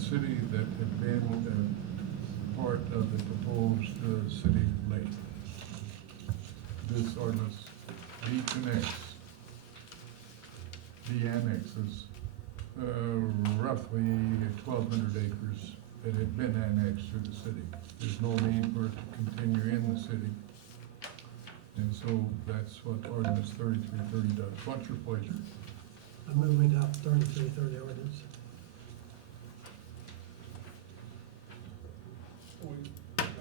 city that had been part of the proposed city lake. This ordinance deconnects, de-annexes roughly 1,200 acres that had been annexed to the city. There's no need for it to continue in the city. And so that's what ordinance 3330 does. What's your pleasure? I move we adopt 3330 ordinance.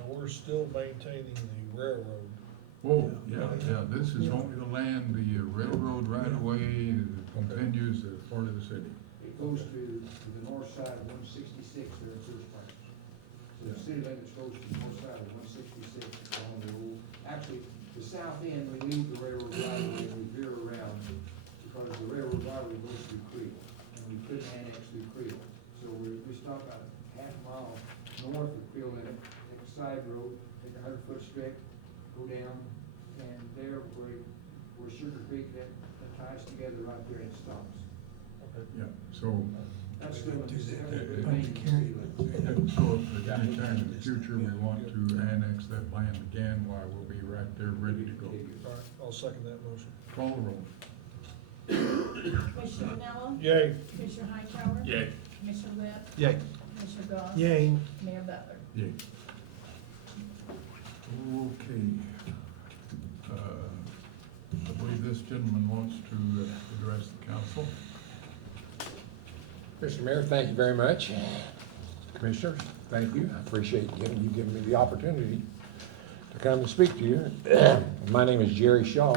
We're still maintaining the railroad. Oh, yeah, this is only the land, the railroad right away continues as part of the city. It goes to the north side of 166 there at First Pines. So the city limits goes to the north side of 166 along the old, actually, the south end, we leave the railroad right away and we veer around because the railroad right away goes through Creel. And we couldn't annex through Creel. So we stop about half a mile north of Creel limit, take a side road, take a 100-foot strip, go down, and there where Sugar Creek that ties together right there and it stops. Yeah, so, That's still Do that. remaining city limits. and so if at any time in the future we want to annex that land again, why, we'll be right there ready to go. All right, I'll second that motion. Call the roll. Commissioner Nella? Yay. Commissioner Hightower? Yay. Commissioner Webb? Yay. Commissioner Goss? Yay. Mayor Butler? Yay. Okay. I believe this gentleman wants to address the council. Mr. Mayor, thank you very much. Commissioners, thank you. I appreciate you giving me the opportunity to come and speak to you. My name is Jerry Shaw.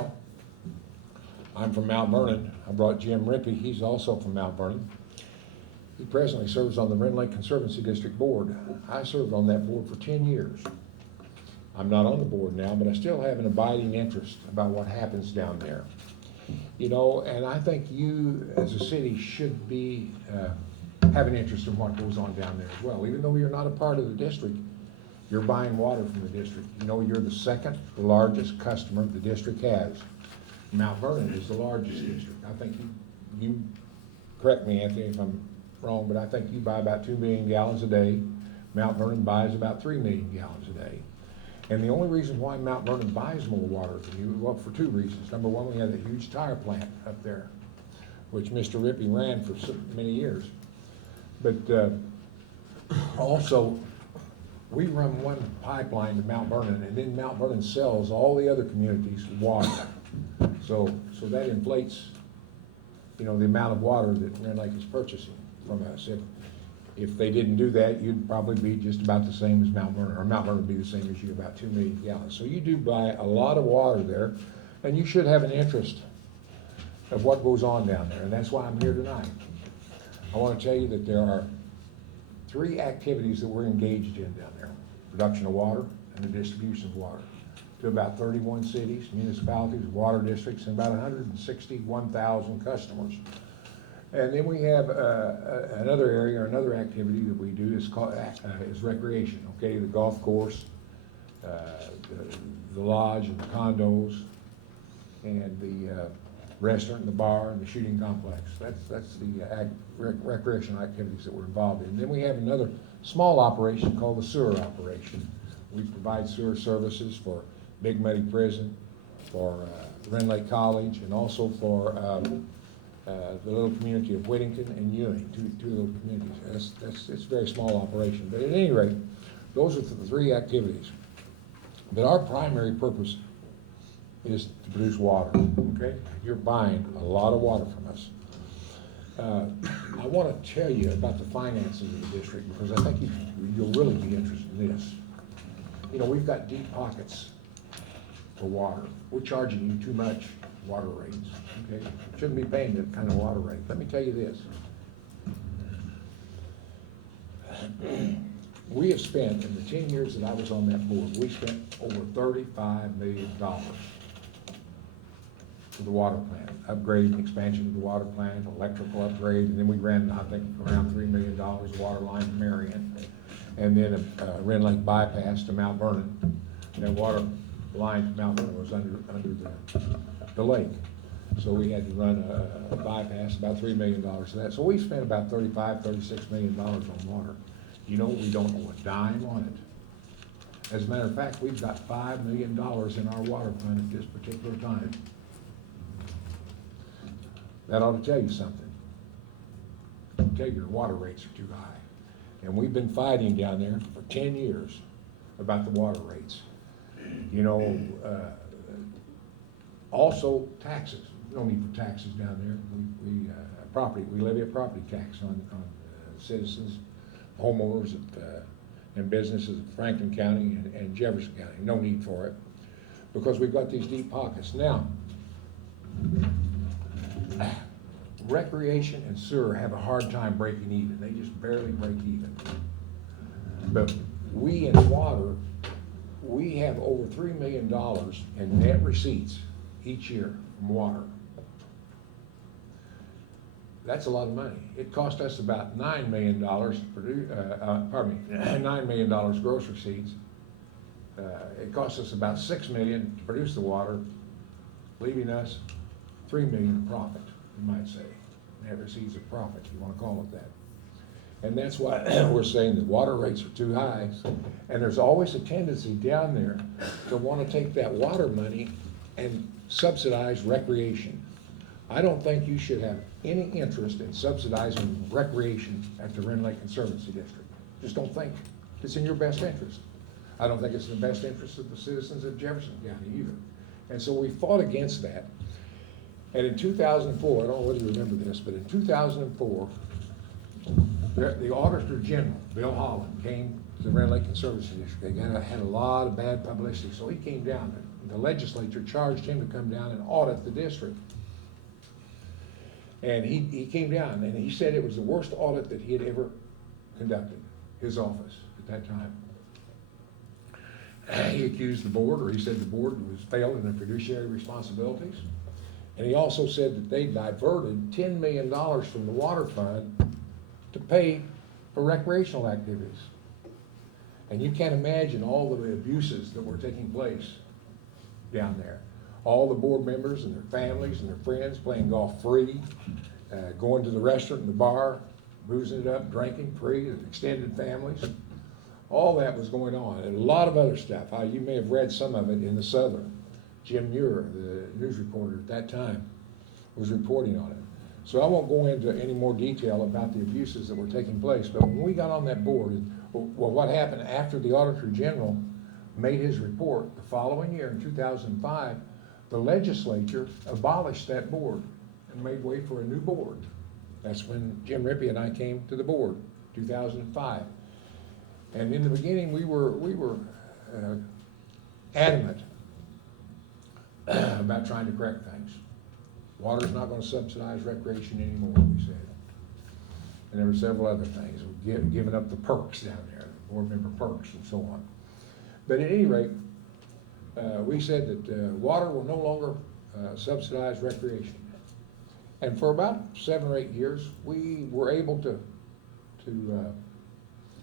I'm from Mount Vernon. I brought Jim Rippey. He's also from Mount Vernon. He presently serves on the Ren Lake Conservancy District Board. I served on that board for 10 years. I'm not on the board now, but I still have an abiding interest about what happens down there. You know, and I think you, as a city, should be, have an interest in what goes on down there as well. Even though you're not a part of the district, you're buying water from the district. You know, you're the second largest customer the district has. Mount Vernon is the largest district. I think you correct me, Anthony, if I'm wrong, but I think you buy about 2 million gallons a day. Mount Vernon buys about 3 million gallons a day. And the only reason why Mount Vernon buys more water than you, well, for 2 reasons. Number one, we have a huge tire plant up there, which Mr. Rippey ran for so many years. But also, we run one pipeline to Mount Vernon, and then Mount Vernon sells all the other communities water. So that inflates, you know, the amount of water that Ren Lake is purchasing from us. If they didn't do that, you'd probably be just about the same as Mount Vernon, or Mount Vernon would be the same as you, about 2 million gallons. So you do buy a lot of water there, and you should have an interest of what goes on down there, and that's why I'm here tonight. I want to tell you that there are 3 activities that we're engaged in down there: production of water and the distribution of water to about 31 cities, municipalities, water districts, and about 161,000 customers. And then we have another area, or another activity that we do is called is recreation. Okay, the golf course, the lodge, and the condos, and the restaurant, and the bar, and the shooting complex. That's the recreational activities that we're involved in. And then we have another small operation called the sewer operation. We provide sewer services for Big Muddy Prison, for Ren Lake College, and also for the little community of Whittington and Ewing, two little communities. It's a very small operation. But at any rate, those are the 3 activities. But our primary purpose is to produce water, okay? You're buying a lot of water from us. I want to tell you about the finances of the district, because I think you'll really be interested in this. You know, we've got deep pockets for water. We're charging you too much water rates, okay? Shouldn't be paying that kind of water rate. Let me tell you this. We have spent, in the 10 years that I was on that board, we spent over $35 million for the water plant, upgrade and expansion of the water plant, electrical upgrade, and then we ran, I think, around $3 million of water line to Marion, and then a Ren Lake bypass to Mount Vernon. That water line to Mount Vernon was under the lake. So we had to run a bypass, about $3 million of that. So we spent about $36 million on water. You know, we don't owe a dime on it. As a matter of fact, we've got $5 million in our water fund at this particular time. That ought to tell you something. It'll tell you your water rates are too high. And we've been fighting down there for 10 years about the water rates. You know, also taxes. No need for taxes down there. We levy a property tax on citizens, homeowners, and businesses of Franklin County and Jefferson County. No need for it, because we've got these deep pockets. Now, recreation and sewer have a hard time breaking even. They just barely break even. But we in water, we have over $3 million in net receipts each year from water. That's a lot of money. It cost us about $9 million to produce, $9 million gross receipts. It cost us about $6 million to produce the water, leaving us $3 million in profit, you might say. Net receipts of profit, you want to call it that. And that's why we're saying that water rates are too high. And there's always a tendency down there to want to take that water money and subsidize recreation. I don't think you should have any interest in subsidizing recreation at the Rend Lake Conservancy District. Just don't think it's in your best interest. I don't think it's in the best interest of the citizens of Jefferson County either. And so we fought against that. And in 2004, I don't know whether you remember this, but in 2004, the Auditor General, Bill Holland, came to the Rend Lake Conservancy District. They had a lot of bad publicity, so he came down. The legislature charged him to come down and audit the district. And he came down and he said it was the worst audit that he had ever conducted, his office at that time. He accused the board, or he said the board was failed in their fiduciary responsibilities. And he also said that they diverted $10 million from the water fund to pay for recreational activities. And you can't imagine all of the abuses that were taking place down there. All the board members and their families and their friends playing golf free, going to the restaurant and the bar, boozing it up, drinking free, and extended families. All that was going on, and a lot of other stuff. You may have read some of it in the Southern. Jim Muir, the news reporter at that time, was reporting on it. So I won't go into any more detail about the abuses that were taking place, but when we got on that board, well, what happened after the Auditor General made his report the following year in 2005, the legislature abolished that board and made way for a new board. That's when Jim Rippey and I came to the board, 2005. And in the beginning, we were adamant about trying to correct things. Water's not going to subsidize recreation anymore, we said. And there were several other things. We're giving up the perks down there, board member perks and so on. But at any rate, we said that water will no longer subsidize recreation. And for about 7 or 8 years, we were able to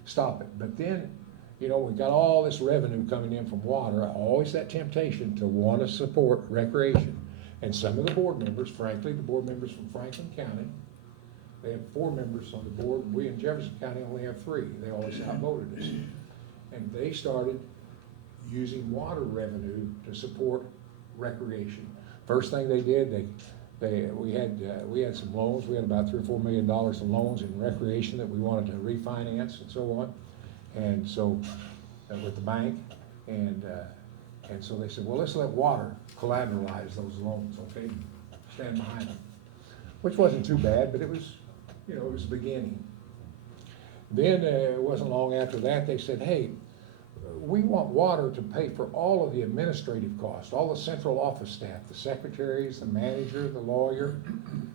stop it. But then, you know, we got all this revenue coming in from water, always that temptation to want to support recreation. And some of the board members, frankly, the board members from Franklin County, they have 4 members on the board. We in Jefferson County only have 3. They always outvoted us. And they started using water revenue to support recreation. First thing they did, we had some loans. We had about $3 or $4 million in loans in recreation that we wanted to refinance and so on. And so with the bank, and so they said, well, let's let water collateralize those loans, okay? Stand behind them, which wasn't too bad, but it was, you know, it was the beginning. Then it wasn't long after that they said, hey, we want water to pay for all of the administrative costs, all the central office staff, the secretaries, the manager, the lawyer,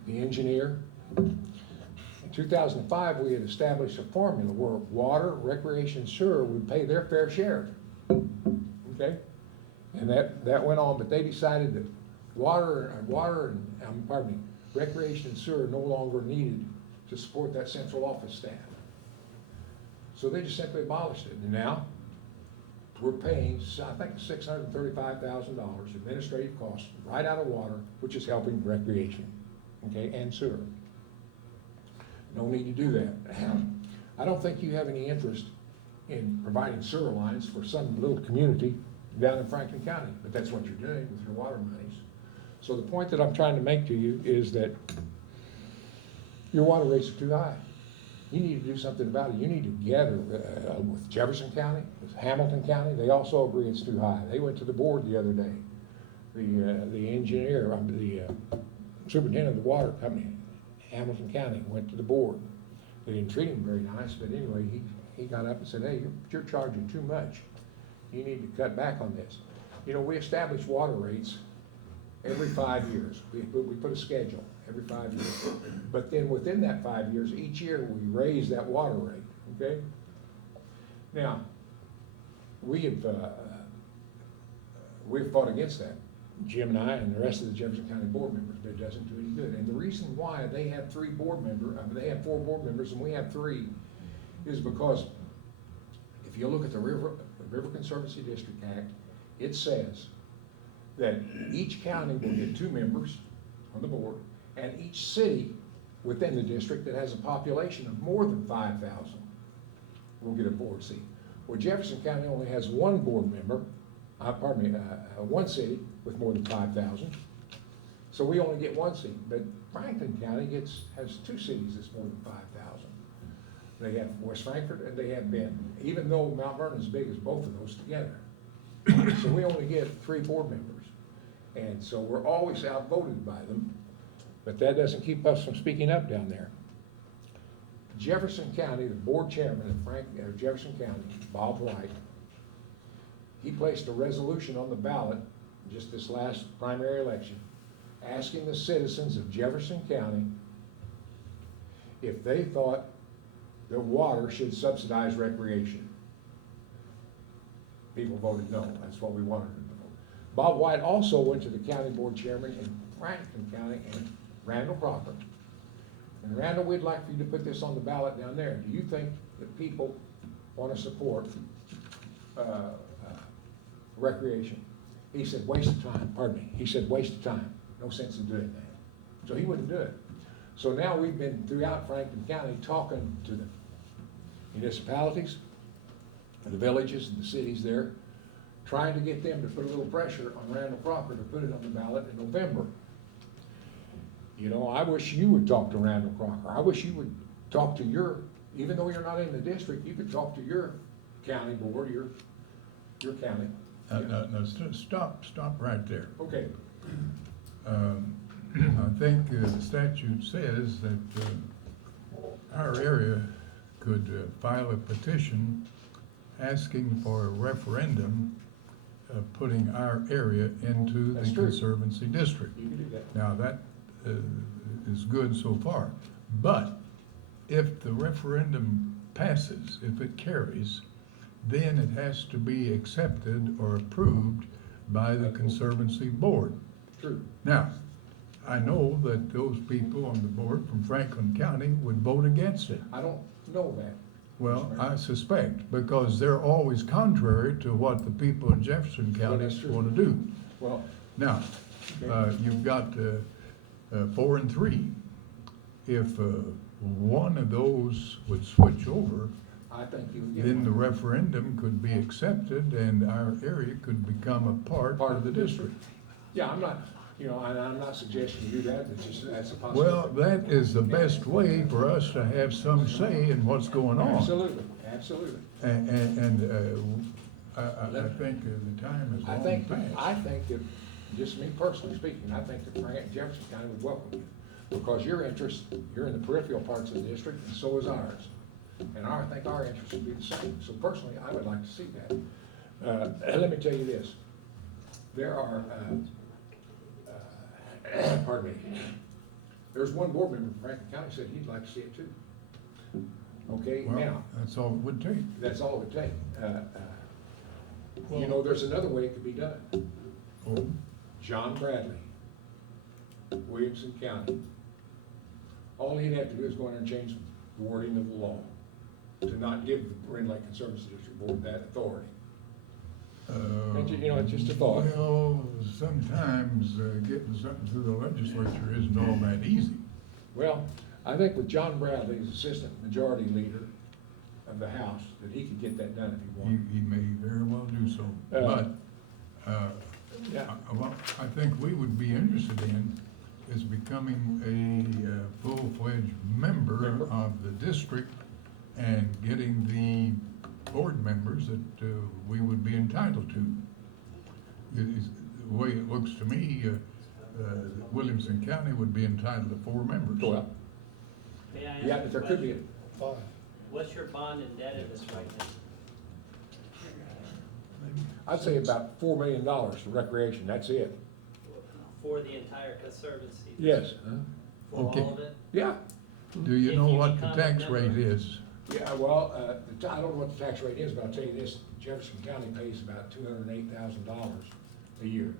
the engineer. In 2005, we had established a formula where water, recreation, sewer would pay their fair share. Okay? And that went on, but they decided that recreation and sewer no longer needed to support that central office staff. So they just simply abolished it. And now, we're paying, I think, $635,000 administrative costs right out of water, which is helping recreation, okay, and sewer. No need to do that. I don't think you have any interest in providing sewer lines for some little community down in Franklin County, but that's what you're doing with your water monies. So the point that I'm trying to make to you is that your water rates are too high. You need to do something about it. You need to gather with Jefferson County, with Hamilton County. They also agree it's too high. They went to the board the other day. The engineer, the superintendent of the water company, Hamilton County, went to the board. They didn't treat him very nice, but anyway, he got up and said, hey, you're charging too much. You need to cut back on this. You know, we establish water rates every 5 years. We put a schedule every 5 years. But then within that 5 years, each year we raise that water rate, okay? Now, we've fought against that. Jim and I and the rest of the Jefferson County board members, but it doesn't do any good. And the reason why they have they have 4 board members and we have 3, is because if you look at the River Conservancy District Act, it says that each county will get 2 members on the board, and each city within the district that has a population of more than 5,000 will get a board seat. Well, Jefferson County only has 1 board member, one city with more than 5,000. So we only get 1 seat, but Franklin County has 2 cities that's more than 5,000. They have West Frankfort and they have Benton, even though Mount Vernon's as big as both of those together. So we only get 3 board members. And so we're always outvoted by them, but that doesn't keep us from speaking up down there. Jefferson County, the board chairman of Jefferson County, Bob White, he placed a resolution on the ballot just this last primary election, asking the citizens of Jefferson County if they thought that water should subsidize recreation. People voted no. That's what we wanted them to vote. Bob White also went to the county board chairman in Franklin County and Randall Crocker. And Randall, we'd like for you to put this on the ballot down there. Do you think that people want to support recreation? He said, waste of time, pardon me. He said, waste of time. No sense in doing that. So he wouldn't do it. So now we've been throughout Franklin County talking to the municipalities, the villages and the cities there, trying to get them to put a little pressure on Randall Crocker to put it on the ballot in November. You know, I wish you would talk to Randall Crocker. I wish you would talk to even though you're not in the district, you could talk to your county board, your county. No, stop right there. Okay. I think the statute says that our area could file a petition asking for a referendum putting our area into the That's true. Conservancy District. You can do that. Now, that is good so far, but if the referendum passes, if it carries, then it has to be accepted or approved by the Conservancy Board. True. Now, I know that those people on the board from Franklin County would vote against it. I don't know that. Well, I suspect, because they're always contrary to what the people in Jefferson County that's true. want to do. Well, Now, you've got 4 and 3. If one of those would switch over, I think you would get then the one. referendum could be accepted and our area could become a part of the district. Yeah, I'm not, and I'm not suggesting you do that, it's just, that's a possibility. Well, that is the best way for us to have some say in what's going on. Absolutely, absolutely. And I think the time is I long think past. that, just me personally speaking, I think that Jefferson County would welcome you. Because your interest, you're in the peripheral parts of the district, and so is ours. And I think our interests would be the same. So personally, I would like to see that. Let me tell you this. There are, pardon me, there's one board member from Franklin County said he'd like to see it too. Okay, now, Well, that's all it would take. that's all it would take. There's another way it could be done. Oh, John Bradley, Williamson County. All he'd have to do is go in and change the wording of the law to not give the Green Lake Conservancy District Board that authority. You know, it's just a thought. Well, sometimes getting something through the legislature isn't all that easy. Well, I think with John Bradley as Assistant Majority Leader of the House, that he could get that done if he He, wanted. he may very well do so. Uh, But, Yeah, what I think we would be interested in is becoming a full-fledged member of the district and getting the board members that we would be entitled to. The way it looks to me, Williamson County would be entitled to 4 members. well, May I ask yeah, a but there could be, question? Five. What's your bond indebtedness right now? I'd say about $4 million for recreation, that's it. For the entire conservancy? Yes. For Okay. all of it? Yeah, Do you If know you what the become a tax member. rate is? yeah, well, I don't know what the tax rate is, but I'll tell you this, Jefferson County pays about $208,000 a year,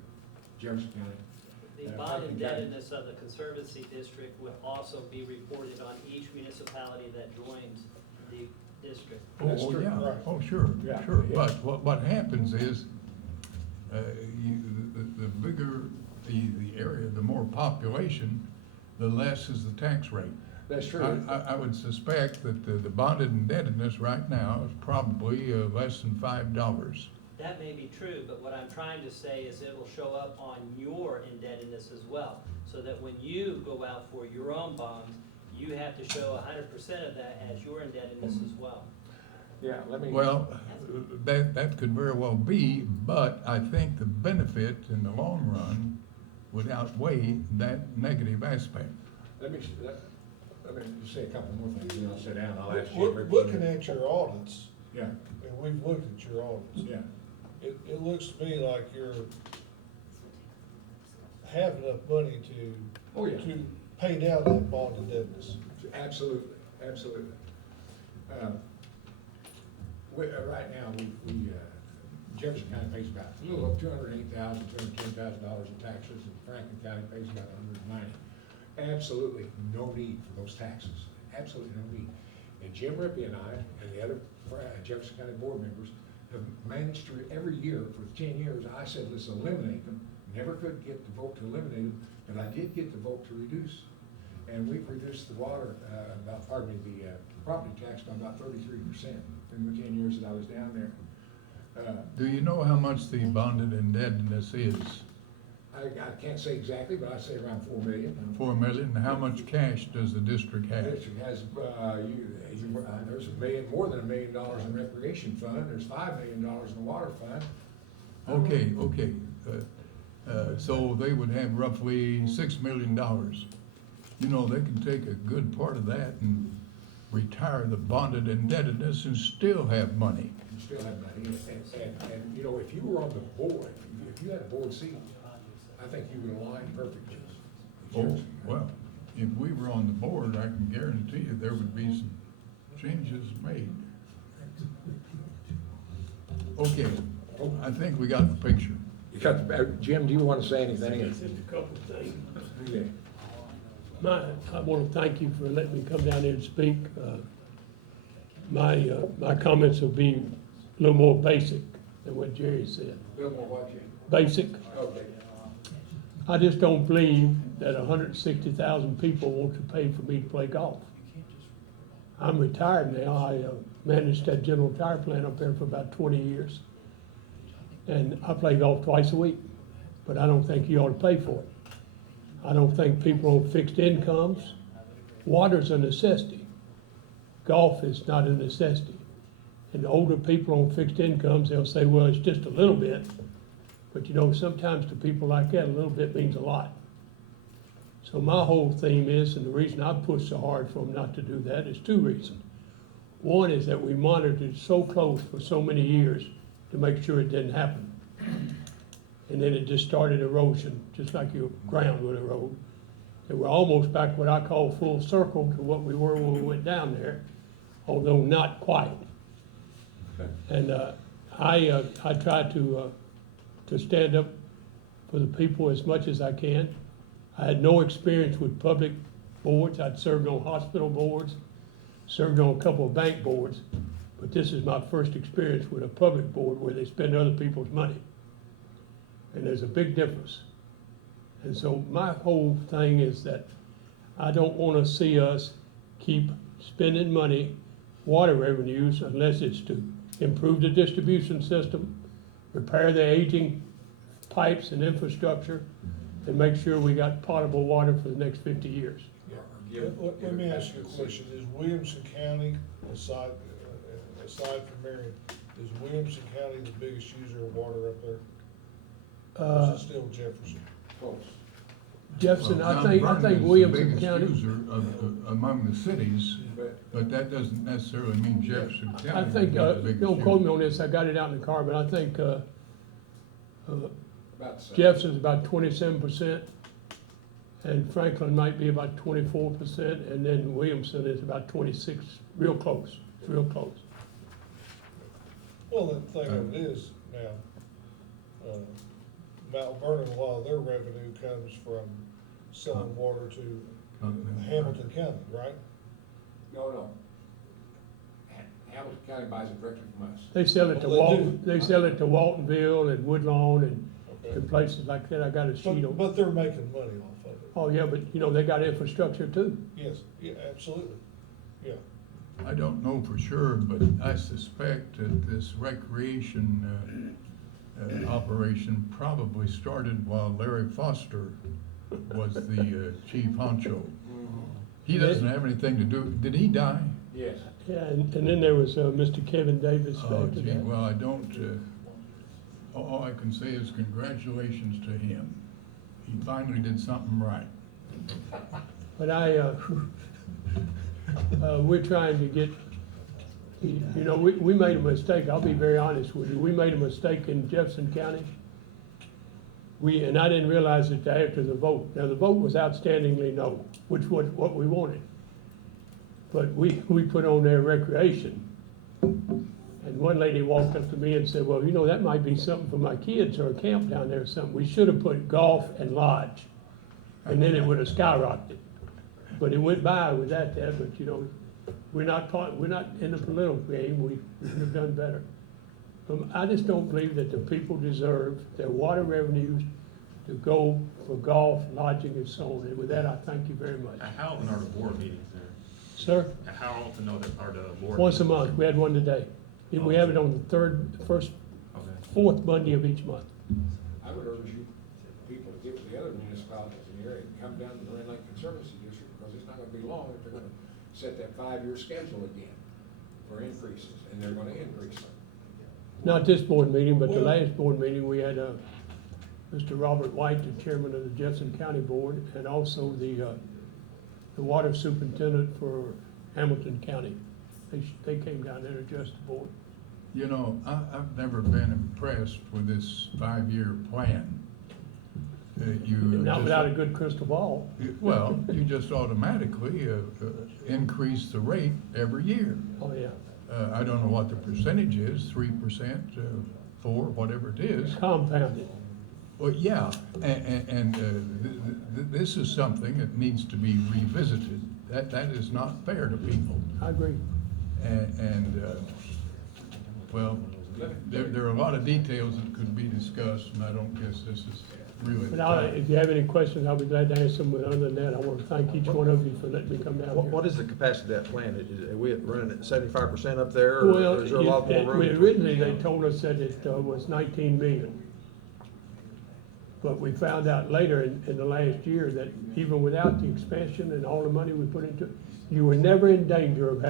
Jefferson County. The Yeah, bond Franklin County. indebtedness of the conservancy district would also be reported on each municipality that joins the district. That's Oh, true. yeah, Right. oh, sure, Yeah, sure. yeah. But what happens is, the bigger the area, the more population, the less is the tax rate. That's true. I would suspect that the bonded indebtedness right now is probably less than $5. That may be true, but what I'm trying to say is it will show up on your indebtedness as well. So that when you go out for your own bonds, you have to show 100% of that as your indebtedness as well. Yeah, let me. Well, that could very well be, but I think the benefit in the long run would outweigh that negative aspect. Let me just say a couple more things, and then I'll sit down, I'll ask you. We're looking at your audits, Yeah, and we've looked at your audits. yeah, It looks to me like you're have enough money oh, yeah, to pay down that bond indebtedness. absolutely, absolutely. Right now, Jefferson County pays about a little over $208,000, $210,000 in taxes, and Franklin County pays about $190,000. Absolutely no need for those taxes, absolutely no need. And Jim Rippey and I, and the other Jefferson County board members, have managed to, every year for 10 years, I said, let's eliminate them. Never could get the vote to eliminate them, but I did get the vote to reduce. And we've reduced the water, the property tax by about 33% in the 10 years that I was down there. Do you know how much the bonded indebtedness is? I can't say exactly, but I'd say around 4 million. 4 million. How much cash does the district have? District has, there's more than $1 million in recreation fund, there's $5 million in the water fund. Okay, okay. So they would have roughly $6 million. You know, they can take a good part of that and retire the bonded indebtedness and still have money. You still have money, and, you know, if you were on the board, if you had a board seat, I think you would align perfectly. Oh, well, if we were on the board, I can guarantee you there would be some changes made. Okay, I think we got the picture. Jim, do you want to say anything? Just a couple of things. Okay. I want to thank you for letting me come down here and speak. My comments will be a little more basic than what Jerry said. Bill, what you? Basic. Okay. I just don't believe that 160,000 people want to pay for me to play golf. I'm retired now. I managed that General Tire plant up there for about 20 years. And I play golf twice a week, but I don't think you ought to pay for it. I don't think people on fixed incomes, water's a necessity. Golf is not a necessity. And the older people on fixed incomes, they'll say, well, it's just a little bit. But you know, sometimes to people like that, a little bit means a lot. So my whole theme is, and the reason I push so hard for them not to do that is 2 reasons. One is that we monitored so close for so many years to make sure it didn't happen. And then it just started erosion, just like your ground would erode. And we're almost back what I call full circle to what we were when we went down there, although not quite. And I try to stand up for the people as much as I can. I had no experience with public boards. I'd served on hospital boards, served on a couple of bank boards, but this is my first experience with a public board where they spend other people's money. And there's a big difference. And so my whole thing is that I don't wanna see us keep spending money, water revenues, unless it's to improve the distribution system, repair the aging pipes and infrastructure, and make sure we got potable water for the next 50 years. Let me ask you a question. Is Williamson County, aside from Marion, is Williamson County the biggest user of water up there? Or is it still Jefferson? Close. Jefferson, Well, I Mount think Vernon is the Williamson biggest County, user among the cities, But but that doesn't necessarily mean Jefferson County. I would think, be the biggest don't quote me user. on this, I got it out in the car, but I think, about the same. Jefferson's about 27%, and Franklin might be about 24%, and then Williamson is about 26, real close, real close. Well, the thing of it is now, Mount Vernon, a lot of their revenue comes from selling water to Hamilton County, right? No. Hamilton County buys it directly from us. They sell it to Well, they Walton, do. they sell it to Waltonville and Woodlawn and Okay. places like that, I got a sheet on. But they're making money off of it. Oh, yeah, but you know, they got infrastructure too. Yes, yeah, absolutely, yeah. I don't know for sure, but I suspect that this recreation operation probably started while Larry Foster was the chief honcho. He doesn't have anything to do, did he die? Yes. Yeah, and then there was, Mr. Kevin Davis Oh, after gee, that. well, I don't, all I can say is congratulations to him. He finally did something right. But we're trying to get, you know, we made a mistake, I'll be very honest with you, we made a mistake in Jefferson County. And I didn't realize it till after the vote. Now, the vote was outstandingly no, which was what we wanted. But we put on there recreation. And one lady walked up to me and said, well, you know, that might be something for my kids or a camp down there or something. We should have put golf and lodge. And then it would have skyrocketed. But it went by with that, but you know, we're not in the political game, we should have done better. I just don't believe that the people deserve their water revenues to go for golf, lodging and so on. And with that, I thank you very much. How often are the board meetings there? Sir, How often are the board? once a month, we had one today. We have it on the Okay. fourth Monday of each month. I would urge you people to get with the other municipalities in the area and come down to the Grand Lake Conservancy District, because it's not gonna be long if they're gonna set that 5-year schedule again for increases, and they're gonna increase them. Not this board meeting, but the Well- last board meeting, we had, Mr. Robert White, the chairman of the Jefferson County Board, and also the water superintendent for Hamilton County. They came down there to address the board. You know, I've never been impressed with this 5-year plan. You Not just- without a good crystal ball. Well, you just automatically increase the rate every year. Oh, yeah. I don't know what the percentage is, 3%, 4, whatever it is. Compounded. Well, yeah, and this is something that needs to be revisited. That is not fair to people. I agree. Well, there are a lot of details that could be discussed, and I don't guess this is really the But time. if you have any questions, I'll be glad to answer them. But other than that, I want to thank each one of you for letting me come down here. What is the capacity of that plant? Are we running at 75% up there, or Well, is there a lot more room? originally, they told us that it was 19 million. But we found out later in the last year that even without the expansion and all the money we put into it, you were never in danger of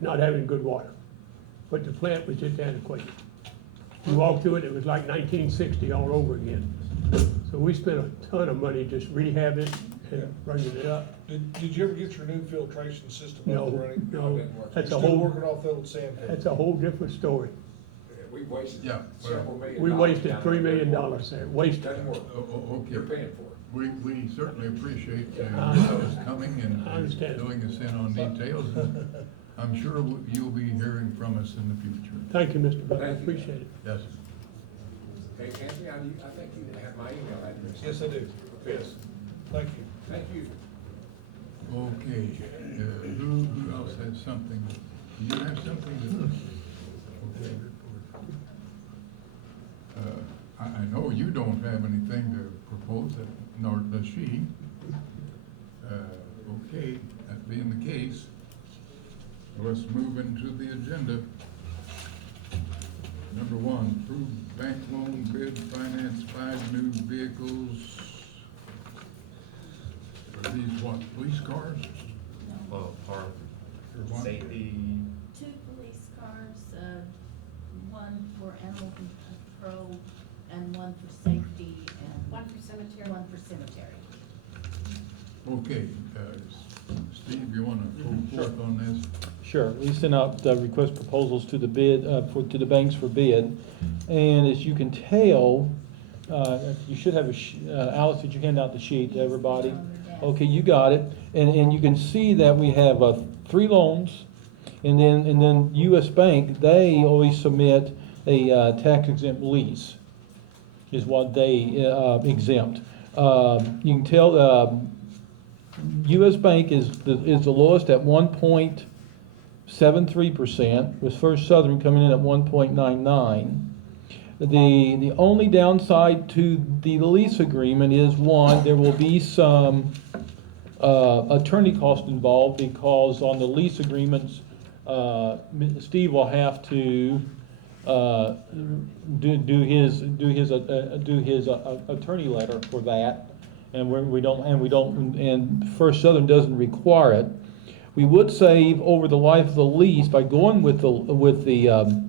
not having good water. But the plant was just antiquated. You walked through it, it was like 1960 all over again. So we spent a ton of money just rehabbing it and bringing it up. Did you ever get your new filtration system No, up and running? no, that's a Still whole, working off the old sand filter? that's a whole different story. We've wasted Yeah, well, several million. We dollars wasted down $3 million there. there, wasted. Doesn't work. You're Okay, paying for it. we certainly appreciate I us coming I and understand. filling us in on details. And I'm sure you'll be hearing from us in the future. Thank you, Mr. Butler, Thank you. appreciate it. Yes. Hey, Anthony, I think you have my email address. Yes, I do. Yes. Thank you. Thank you. Okay, who else has something? you have something to? Okay, report. I know you don't have anything to propose, nor does she. Okay, that being the case, let's move into the agenda. Number one, approved bank loan bid finance 5 new vehicles. Are these what, police cars? Well, our Or what? safety, 2 police cars, one for animal control and one for safety and. One for cemetery. One for cemetery. Okay, Steve, you wanna go forth on this? Sure, we sent out request proposals to the bid, to the banks for bid. And as you can tell, you should have Alice, did you hand out the sheet to everybody? Okay, you got it. And you can see that we have 3 loans. And then US Bank, they always submit a tax exempt lease, is what they exempt. You can tell US Bank is the lowest at 1.73%, with First Southern coming in at 1.99. The only downside to the lease agreement is, one, there will be some attorney cost involved, because on the lease agreements, Steve will have to do his attorney letter for that. And and First Southern doesn't require it. We would save over the life of the lease by going with the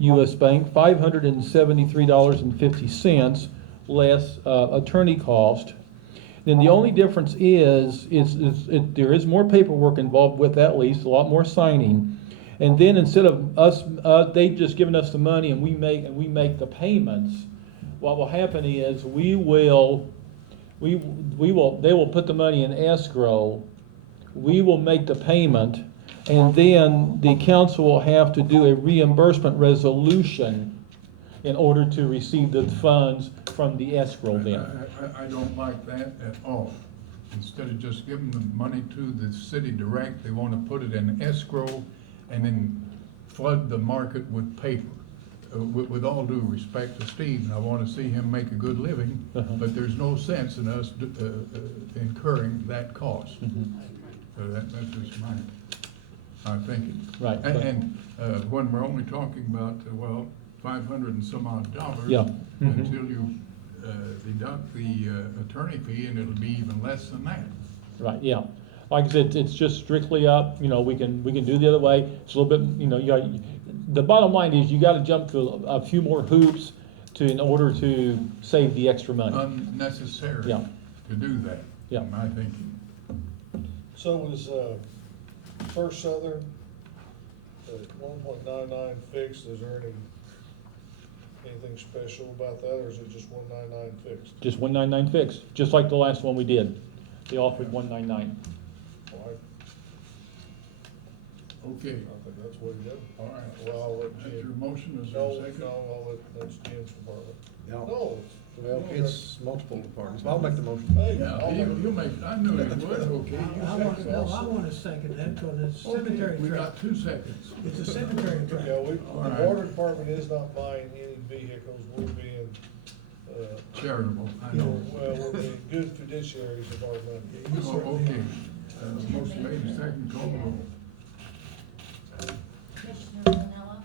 US Bank, $573.50 less attorney cost. Then the only difference is there is more paperwork involved with that lease, a lot more signing. And then instead of us, they just giving us the money and we make the payments, what will happen is they will put the money in escrow, we will make the payment, and then the council will have to do a reimbursement resolution in order to receive the funds from the escrow then. I don't like that at all. Instead of just giving the money to the city direct, they wanna put it in escrow and then flood the market with paper. With all due respect to Steve, and I want to see him make a good living, but there's no sense in us incurring that cost. That's just my thinking. Right. And when we're only talking about, 500 and some odd dollars. Yeah. Until you deduct the attorney fee, and it'll be even less than that. Right, yeah. Like I said, it's just strictly up, we can do the other way. It's a little bit, the bottom line is you gotta jump through a few more hoops in order to save the extra money. Unnecessary Yeah. to do that, Yeah. in my thinking. So was, First Southern at 1.99 fixed, is there anything special about that, or is it just 199 fixed? Just 199 fixed, just like the last one we did. They offered 199. Well, Okay, I think that's the way to go. all right. Well, I'll let That's your Jim. motion, is there a No, second? that's Jim's department. No, No. well, it's multiple departments, but I'll make the motion. Hey, Yeah, I'll make- you make, I knew you would, okay. You I second. want to second that, because it's Okay, cemetery we trash. got 2 seconds. It's a cemetery Yeah, trash. the All right. water department is not buying any vehicles, we're being, Charitable, I know. we're being good fiduciaries of our money. You Oh, certainly okay. are. Motion made, second, call the roll. Commissioner Manella,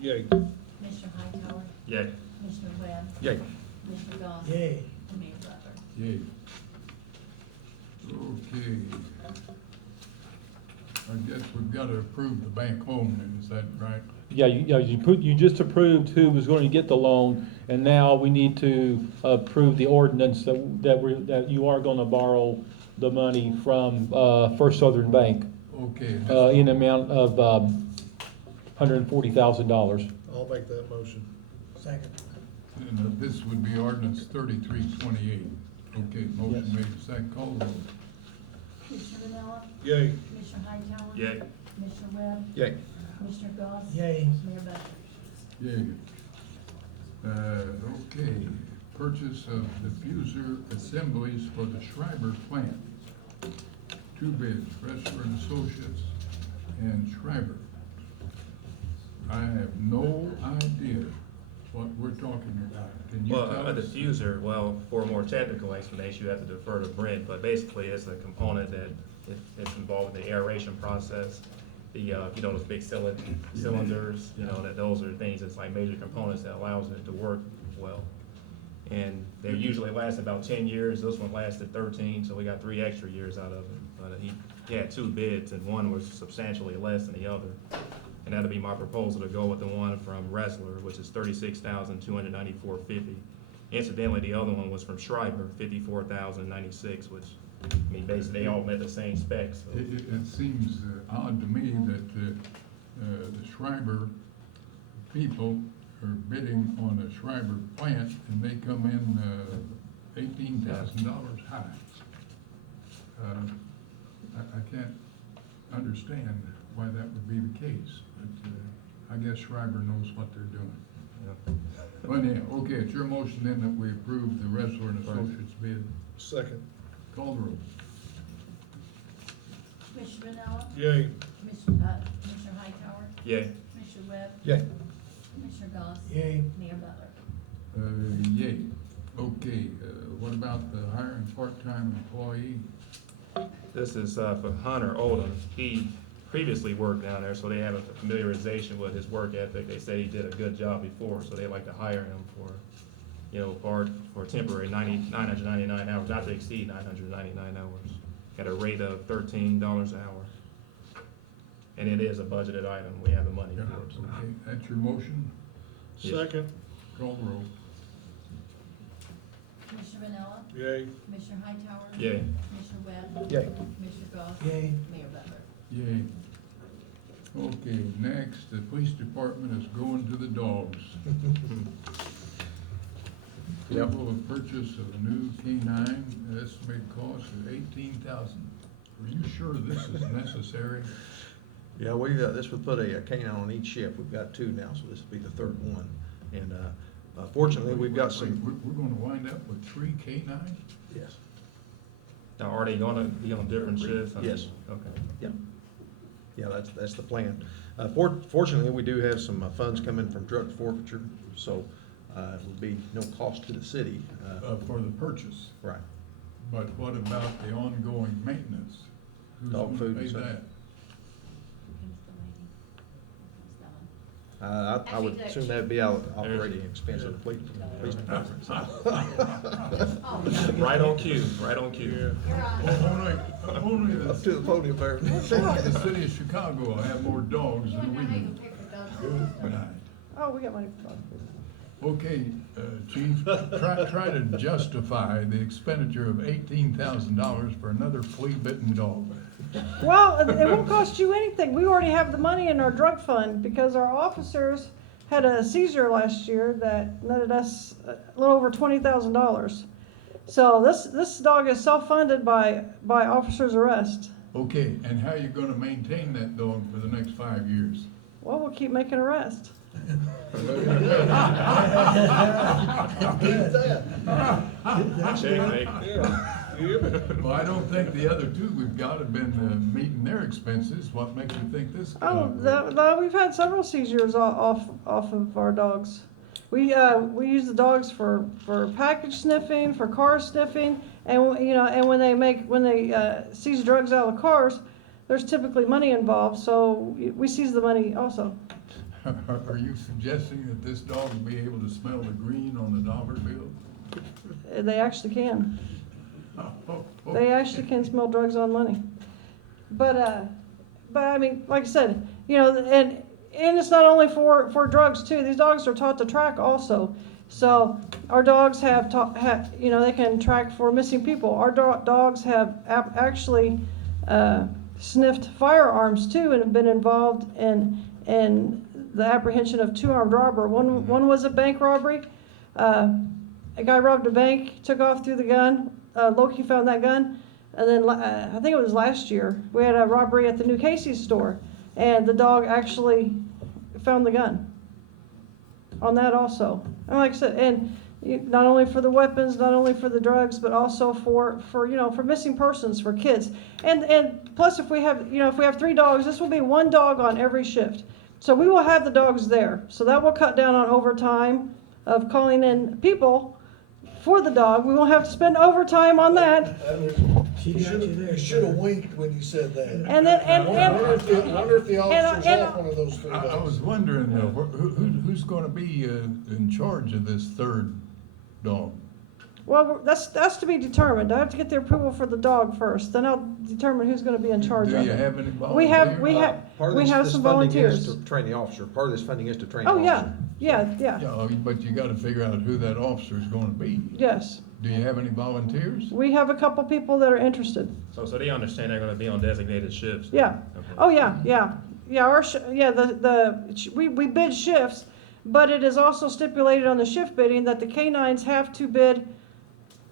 Yay. Commissioner Hightower, yeah, Commissioner Webb, Yay. Commissioner Goss. Yay. And Mayor Butler. Yay. Okay. I guess we've got to approve the bank loan, then, is that right? Yeah, you just approved who was going to get the loan, and now we need to approve the ordinance that you are gonna borrow the money from First Southern Bank Okay. in amount of $140,000. I'll make that motion. Second. And this would be ordinance 3328. Okay, motion Yes. made, second, call the roll. Commissioner Manella, Yay. Commissioner Hightower. yeah, Commissioner Webb, Yay. Commissioner Goss. Yay. Mayor Butler. Yay. Okay, purchase of diffuser assemblies for the Schreiber plant. 2 bids, Fresher and Associates and Schreiber. I have no idea what we're talking about. Can you Well, tell a us? diffuser, well, for a more technical explanation, you have to defer to Brent, but basically it's a component that it's involved in the aeration process. Those big cylinders, that those are things, it's like major components that allows it to work well. And they usually last about 10 years. This one lasted 13, so we got 3 extra years out of it. But he had 2 bids, and one was substantially less than the other. And that'll be my proposal, to go with the one from Wrestler, which is $36,294.50. Incidentally, the other one was from Schreiber, $54,096, which, I mean, basically they all met the same specs. So. It seems odd to me that the Schreiber people are bidding on a Schreiber plant, and they come in $18,000 high. I can't understand why that would be the case, but I guess Schreiber knows what they're doing. Yeah. But yeah, okay, it's your motion then that we approve the Wrestler and Associates bid. Second. Call the roll. Commissioner Vanella? Yay. Commissioner Hightower? Yay. Commissioner Webb? Yay. Commissioner Goss? Yay. Mayor Butler? Yay. Okay, what about the hiring part-time employee? This is for Hunter Oldham. He previously worked down there, so they have a familiarization with his work ethic. They say he did a good job before, so they like to hire him for temporary 999 hours, not to exceed 999 hours, at a rate of $13 an hour. And it is a budgeted item. We have the money for it. So. Okay, that's your motion. Yes. Second. Call the roll. Commissioner Vanella? Yay. Commissioner Hightower? Yay. Commissioner Webb? Yay. Commissioner Goss? Yay. Mayor Butler? Yay. Okay, next, the police department is going to the dogs. Yep. Approval of purchase of a new canine, estimated cost of $18,000. Are you sure this is necessary? Yeah, this would put a canine on each shift. We've got 2 now, so this will be the 3rd one. And fortunately, we've got some. We're gonna wind up with 3 canines? Yes. Now, are they gonna be on different shifts? Yes. Okay. Yeah. Yeah, that's the plan. Fortunately, we do have some funds coming from drug forfeiture, so it will be no cost to the city. For the purchase, Right. but what about the ongoing maintenance? Who's Dog gonna food pay and stuff. that? Who's the lady? Who's Dawn? I would assume that'd be out of operating expense of the police department. So. Oh, yeah. Right on cue. Right on cue. You're on. Only Up to the podium there. the city of Chicago will have more dogs You wanna than know we how you do. can pick the dogs? Good night. Oh, we got money for dogs. Okay, Chief, try to justify the expenditure of $18,000 for another flea-bitten dog. Well, it won't cost you anything. We already have the money in our drug fund because our officers had a seizure last year that netted us a little over $20,000. So this dog is self-funded by officers' arrest. Okay, and how are you gonna maintain that dog for the next 5 years? Well, we'll keep making arrests. Checkmate. Well, I don't think the other 2 we've got have been meeting their expenses. What makes you think this? We've had several seizures off of our dogs. We use the dogs for package sniffing, for car sniffing, and when they seize drugs out of the cars, there's typically money involved, so we seize the money also. Are you suggesting that this dog will be able to smell the green on the dollar bill? They actually can. Oh, They actually can smell drugs on money. But I mean, like I said, and it's not only for drugs too. These dogs are taught to track also. So our dogs they can track for missing people. Our dogs have actually sniffed firearms too and have been involved in the apprehension of 2 armed robbery. One was a bank robbery. A guy robbed a bank, took off through the gun. Loki found that gun, and then I think it was last year we had a robbery at the New Casey's store, and the dog actually found the gun on that also. And like I said, and not only for the weapons, not only for the drugs, but also for missing persons, for kids. And plus, if we have 3 dogs, this will be 1 dog on every shift. So we will have the dogs there. So that will cut down on overtime of calling in people for the dog. We won't have to spend overtime on that. You should have winked when you said that. And then, Wonder if the officer's and- off one of those 3 days. I was wondering, though, who's gonna be, in charge of this third dog? well, that's to be determined. I have to get the approval for the dog first, then I'll determine who's gonna be in charge Do of you it. have any volunteers? Part of We have this some funding is volunteers. to train the officer. Part of this funding is to train the Oh, officer. yeah, Yeah, but you gotta figure out who that officer's gonna be. yes. Do you have any volunteers? We have a couple people that are interested. So they understand they're gonna be on designated shifts? Yeah. Okay. Oh, yeah. We bid shifts, but it is also stipulated on the shift bidding that the canines have to bid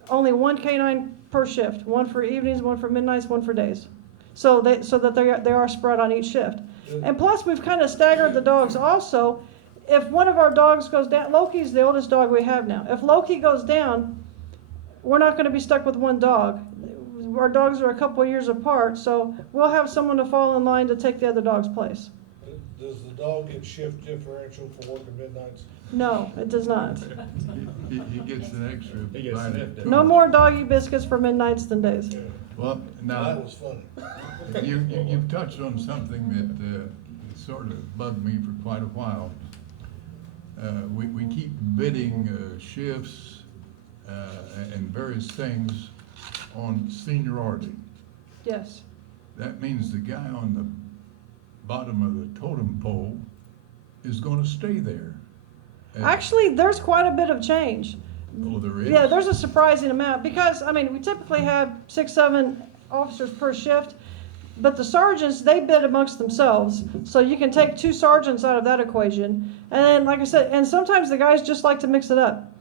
only one canine per shift, one for evenings, one for midnights, one for days. So that they are spread on each shift. And plus, we've kind of staggered the dogs also. If one of our dogs goes down, Loki's the oldest dog we have now. If Loki goes down, we're not gonna be stuck with one dog. Our dogs are a couple years apart, so we'll have someone to fall in line to take the other dog's place. Does the dog get shift differential for working midnights? No, it does not. He gets an extra. He gets bite. sniffed at. No more doggy biscuits for midnights than days. Well, That now, was funny. you've touched on something that, sort of bugged me for quite a while. We keep bidding, shifts, and various things on seniority. Yes. That means the guy on the bottom of the totem pole is gonna stay there. Actually, there's quite a bit of change. Oh, there is? Yeah, there's a surprising amount, because, I mean, we typically have 6, 7 officers per shift, but the sergeants, they bid amongst themselves, so you can take 2 sergeants out of that equation. And then, like I said, and sometimes the guys just like to mix it up.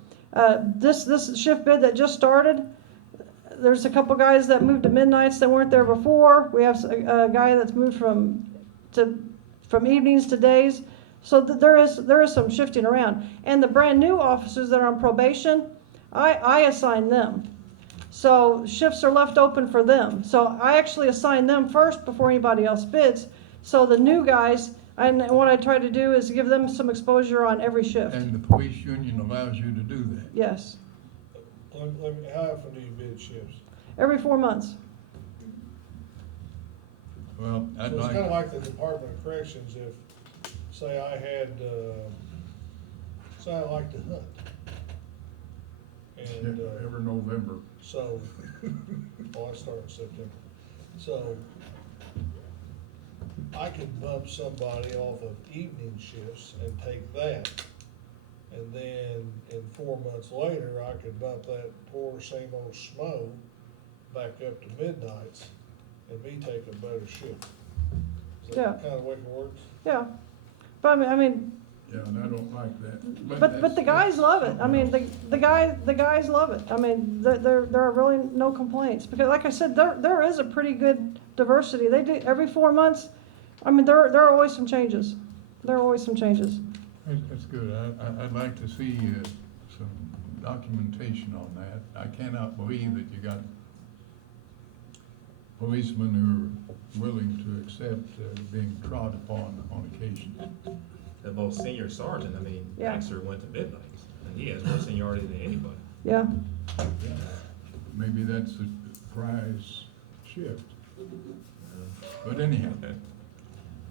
This shift bid that just started, there's a couple guys that moved to midnights that weren't there before. We have a guy that's moved from evenings to days. So there is some shifting around. And the brand new officers that are on probation, I assign them. So shifts are left open for them. So I actually assign them first before anybody else bids. So the new guys, and what I try to do is give them some exposure on every shift. And the police union allows you to do that? Yes, How often do you bid shifts? every 4 months. Well, So I'd it's kinda like, like the Department of Corrections, if, say I had, say I like to hunt. And, every November. so, I start in September. So, I could bump somebody off of evening shifts and take that. And then in 4 months later, I could bump that poor same old schmo back up to midnights and me take a better shift. Is Yeah. that kind of way it works? Yeah. But I mean, Yeah, and I don't like that. but the guys love it. I mean, the guys love it. I mean, there are really no complaints, because like I said, there is a pretty good diversity. They do every 4 months. I mean, there are always some changes. There are always some changes. That's good. I'd like to see, some documentation on that. I cannot believe that you got policemen who are willing to accept, being trod upon on occasion. The most senior sergeant, I mean, Yeah. Baxter went to midnights, and he has more seniority than anybody. Yeah. Maybe that's a prize shift. But anyhow,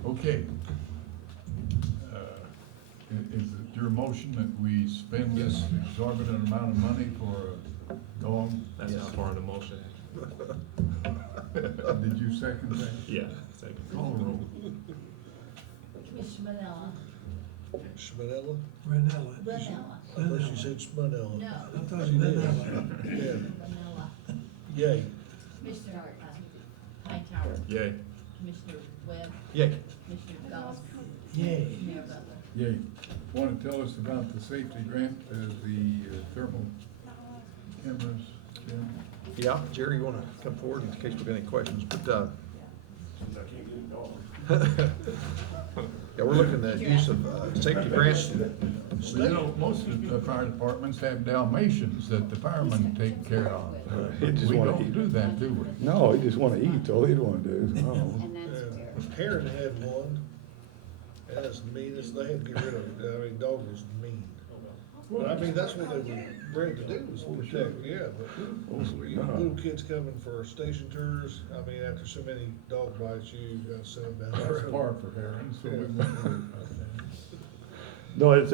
okay. Is it your motion that we spend this exorbitant amount of money for a dog? That's not part of the motion. Did you second that? Yeah, second. Call the roll. Commissioner Manella, Schmanella? Ranella. Ranella, I thought you said Schmanella. no, I thought you meant that. Yeah, Manella, yay. Commissioner, Hightower, Yay. Commissioner Webb, Yay. Commissioner Goss, Yay. Mayor Butler. Yay. Want to tell us about the safety grant, the thermal cameras, Jim? Yeah, Jerry, you wanna come forward in case we've got any questions, but, yeah, we're looking at use of, safety grants. Well, you know, most of the fire departments have Dalmatians that the firemen take care of. He just We wanna don't eat. do that, do we? No, he just wanna eat, all he wanna do is, oh. Karen had one. And it's mean, they had to get rid of it, I mean, dog is mean. But I mean, that's what they were bred to do, was protect, yeah, but you know, little kids coming for station tours, I mean, after so many dog bites, you gotta send them down. That's par for Heron, so we went with it. No, it's,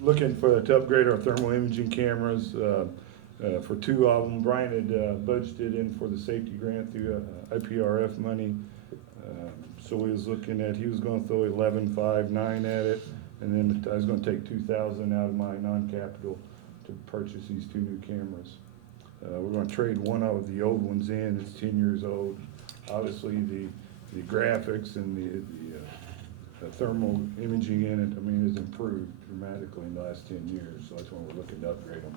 looking to upgrade our thermal imaging cameras, for 2 of them. Brian had, budgeted in for the safety grant through, IPRF money. So he was he was gonna throw 11,509 at it, and then I was gonna take 2,000 out of my non-capital to purchase these 2 new cameras. We're gonna trade one of the old ones in, it's 10 years old. Obviously, the graphics and the thermal imaging in it, I mean, has improved dramatically in the last 10 years, so that's why we're looking to upgrade them.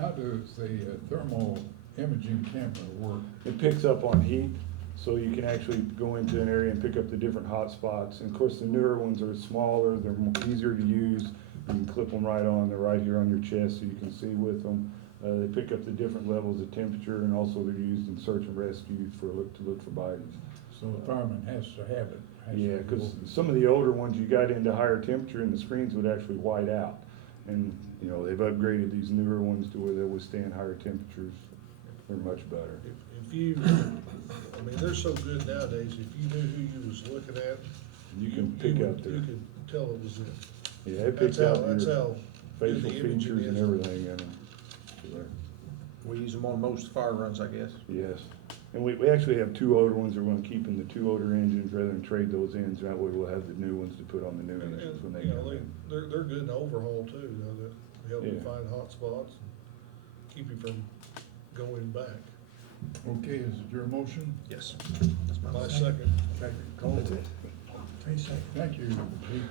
How does the thermal imaging camera work? It picks up on heat, so you can actually go into an area and pick up the different hot spots. And of course, the newer ones are smaller, they're easier to use. You can clip them right on, they're right here on your chest so you can see with them. They pick up the different levels of temperature, and also they're used in search and rescue to look for bodies. So the fireman has to have it. Yeah, because some of the older ones, you got into higher temperature and the screens would actually white out. And, you know, they've upgraded these newer ones to where they'll withstand higher temperatures. They're much better. If you, I mean, they're so good nowadays, if you knew who you was looking at. You can pick up You could tell it was it. Yeah, it picks out That's your how good facial the imaging features and is. everything in them. We use them on most fire runs, I guess. Yes, and we actually have 2 older ones that we're gonna keep in the 2 older engines rather than trade those in, so that way we'll have the new ones to put on the new And, engines when they you know, come in. they're good in overhaul too, you know, that help you Yeah. find hot spots, and keep you from going back. Okay, is it your motion? Yes. That's my My motion. second. Call it. 3 seconds. Thank you, Chief.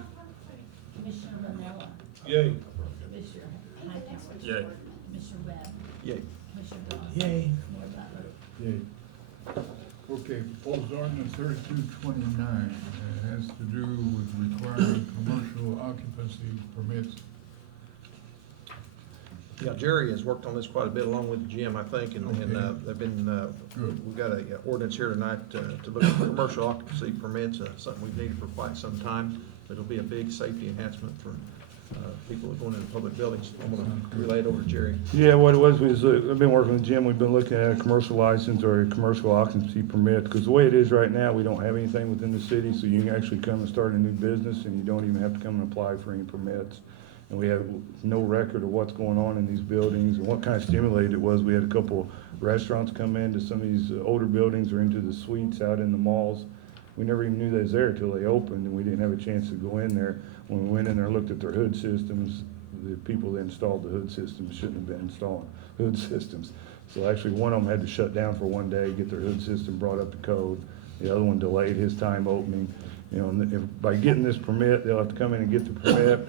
Commissioner Vanilla, Yay. Commissioner Hightower. Yay. Commissioner Webb, Yay. Commissioner Doss. Yay. Mayor Butler. Yay. Okay, proposed ordinance 3229 has to do with requiring commercial occupancy permits. Yeah, Jerry has worked on this quite a bit along with Jim, I think, and they've been, Good. we've got a ordinance here tonight to look at commercial occupancy permits, something we've needed for quite some time. It'll be a big safety enhancement for people that are going into public buildings. I'm gonna relay it over to Jerry. Yeah, what it was, I've been working with Jim, we've been looking at a commercial license or a commercial occupancy permit, because the way it is right now, we don't have anything within the city, so you can actually come and start a new business, and you don't even have to come and apply for any permits. And we have no record of what's going on in these buildings, and what kind of stimulated it was, we had a couple restaurants come into some of these older buildings or into the suites out in the malls. We never even knew they was there till they opened, and we didn't have a chance to go in there. When we went in there and looked at their hood systems, the people that installed the hood systems shouldn't have been installing hood systems. So actually, one of them had to shut down for one day, get their hood system brought up to code. The other one delayed his time opening. You know, and by getting this permit, they'll have to come in and get the permit.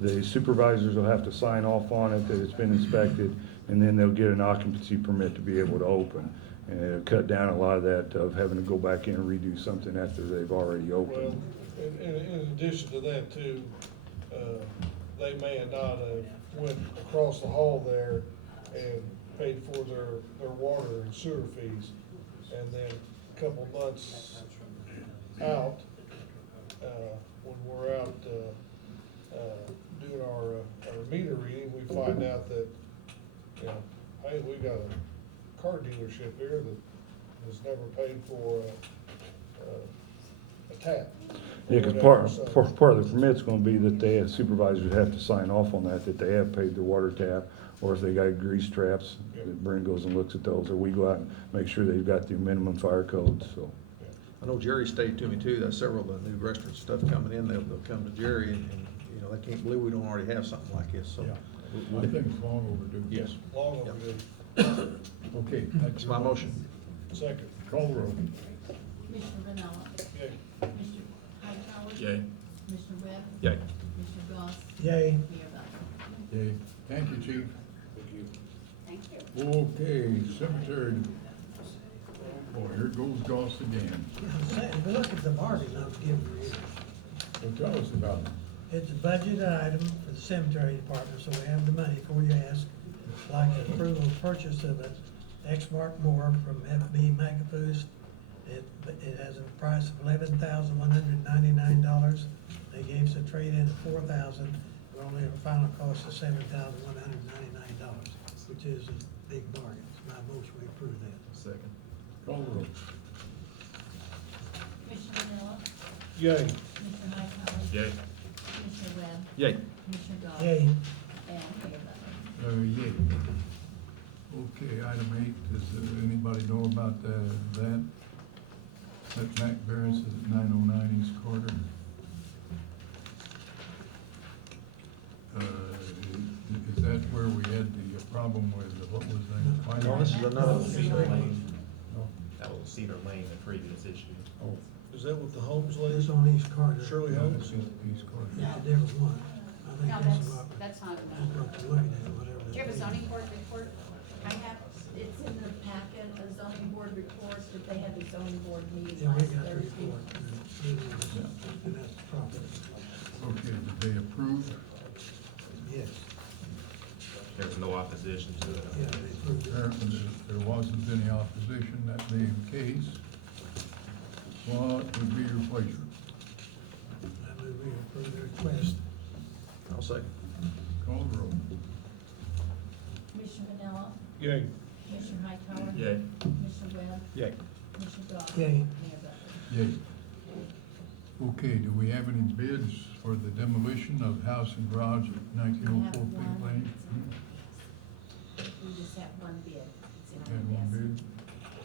The supervisors will have to sign off on it, that it's been inspected, and then they'll get an occupancy permit to be able to open. And it'll cut down a lot of that, of having to go back in and redo something after they've already Well, opened. in addition to that too, they may have not have went across the hall there and paid for their water and sewer fees. And then a couple months out, when we're out, doing our meter reading, we find out that, you know, hey, we got a car dealership here that has never paid for a tap. Yeah, because part of the permit's gonna be that they, as supervisors, have to sign off on that they have paid their water tap, or if they got grease traps, that Brent goes and looks at those, or we go out and make sure they've got the minimum fire codes, so. I know Jerry stated to me too, that several of the new restaurant stuff coming in, they'll come to Jerry and, you know, they can't believe we don't already have something like this, so. Yeah. I think it's long overdue. Yes. Long overdue. Okay, That's my motion. Second. Call the roll. Commissioner Vanilla, Yay. Commissioner Hightower. Yay. Commissioner Webb, Yay. Commissioner Doss. Yay. Mayor Butler. Okay, thank you, Chief. Thank you. Okay, cemetery. Oh, here goes Goss again. If you look at the margin I was giving you, So tell us about it. it's a budget item for the cemetery department, so we have the money for you ask. Like the approval of purchase of an X-Mark mower from FB Magafoost It has a price of $11,199. They gave us a trade-in of $4,000, but only a final cost of $7,199, which is a big bargain. It's my motion, we approve that. Second. Call the roll. Commissioner Vanilla, Yay. Commissioner Hightower, Yay. Commissioner Webb, Yay. Commissioner Doss. Yay. And Mayor Butler. Yay. Okay, item 8, does anybody know about that? That Mac Barris is at 909 East Carter. Is that where we had the problem with, what was that? No, this is another. Cedar Lane. No? That was Cedar Lane, the previous issue. Oh, Is that what the Holmes lady? It's on East Carter. Shirley yeah, Holmes? this is East Carter. It's a different one. I think No, that's what, that's not that's enough. what you're looking at, whatever. Do you have a zoning board report? I have, it's in the packet, a zoning board report, that they had the zoning board meeting Yeah, we last got the Thursday. report, and that's the problem. Okay, did they approve? Yes, There was no opposition to it. yeah, they approved it. Apparently, there wasn't any opposition, that being the case. What would be your pleasure? I move we approve the request. I'll second. Call the roll. Commissioner Vanilla, Yay. Commissioner Hightower. Yay. Commissioner Webb, Yay. Commissioner Doss. Yay. Mayor Butler. Yay. Okay, do we have any bids for the demolition of house and garage at 1904 Pink Lane? We just have one bid. It's in Had our one desk. bid?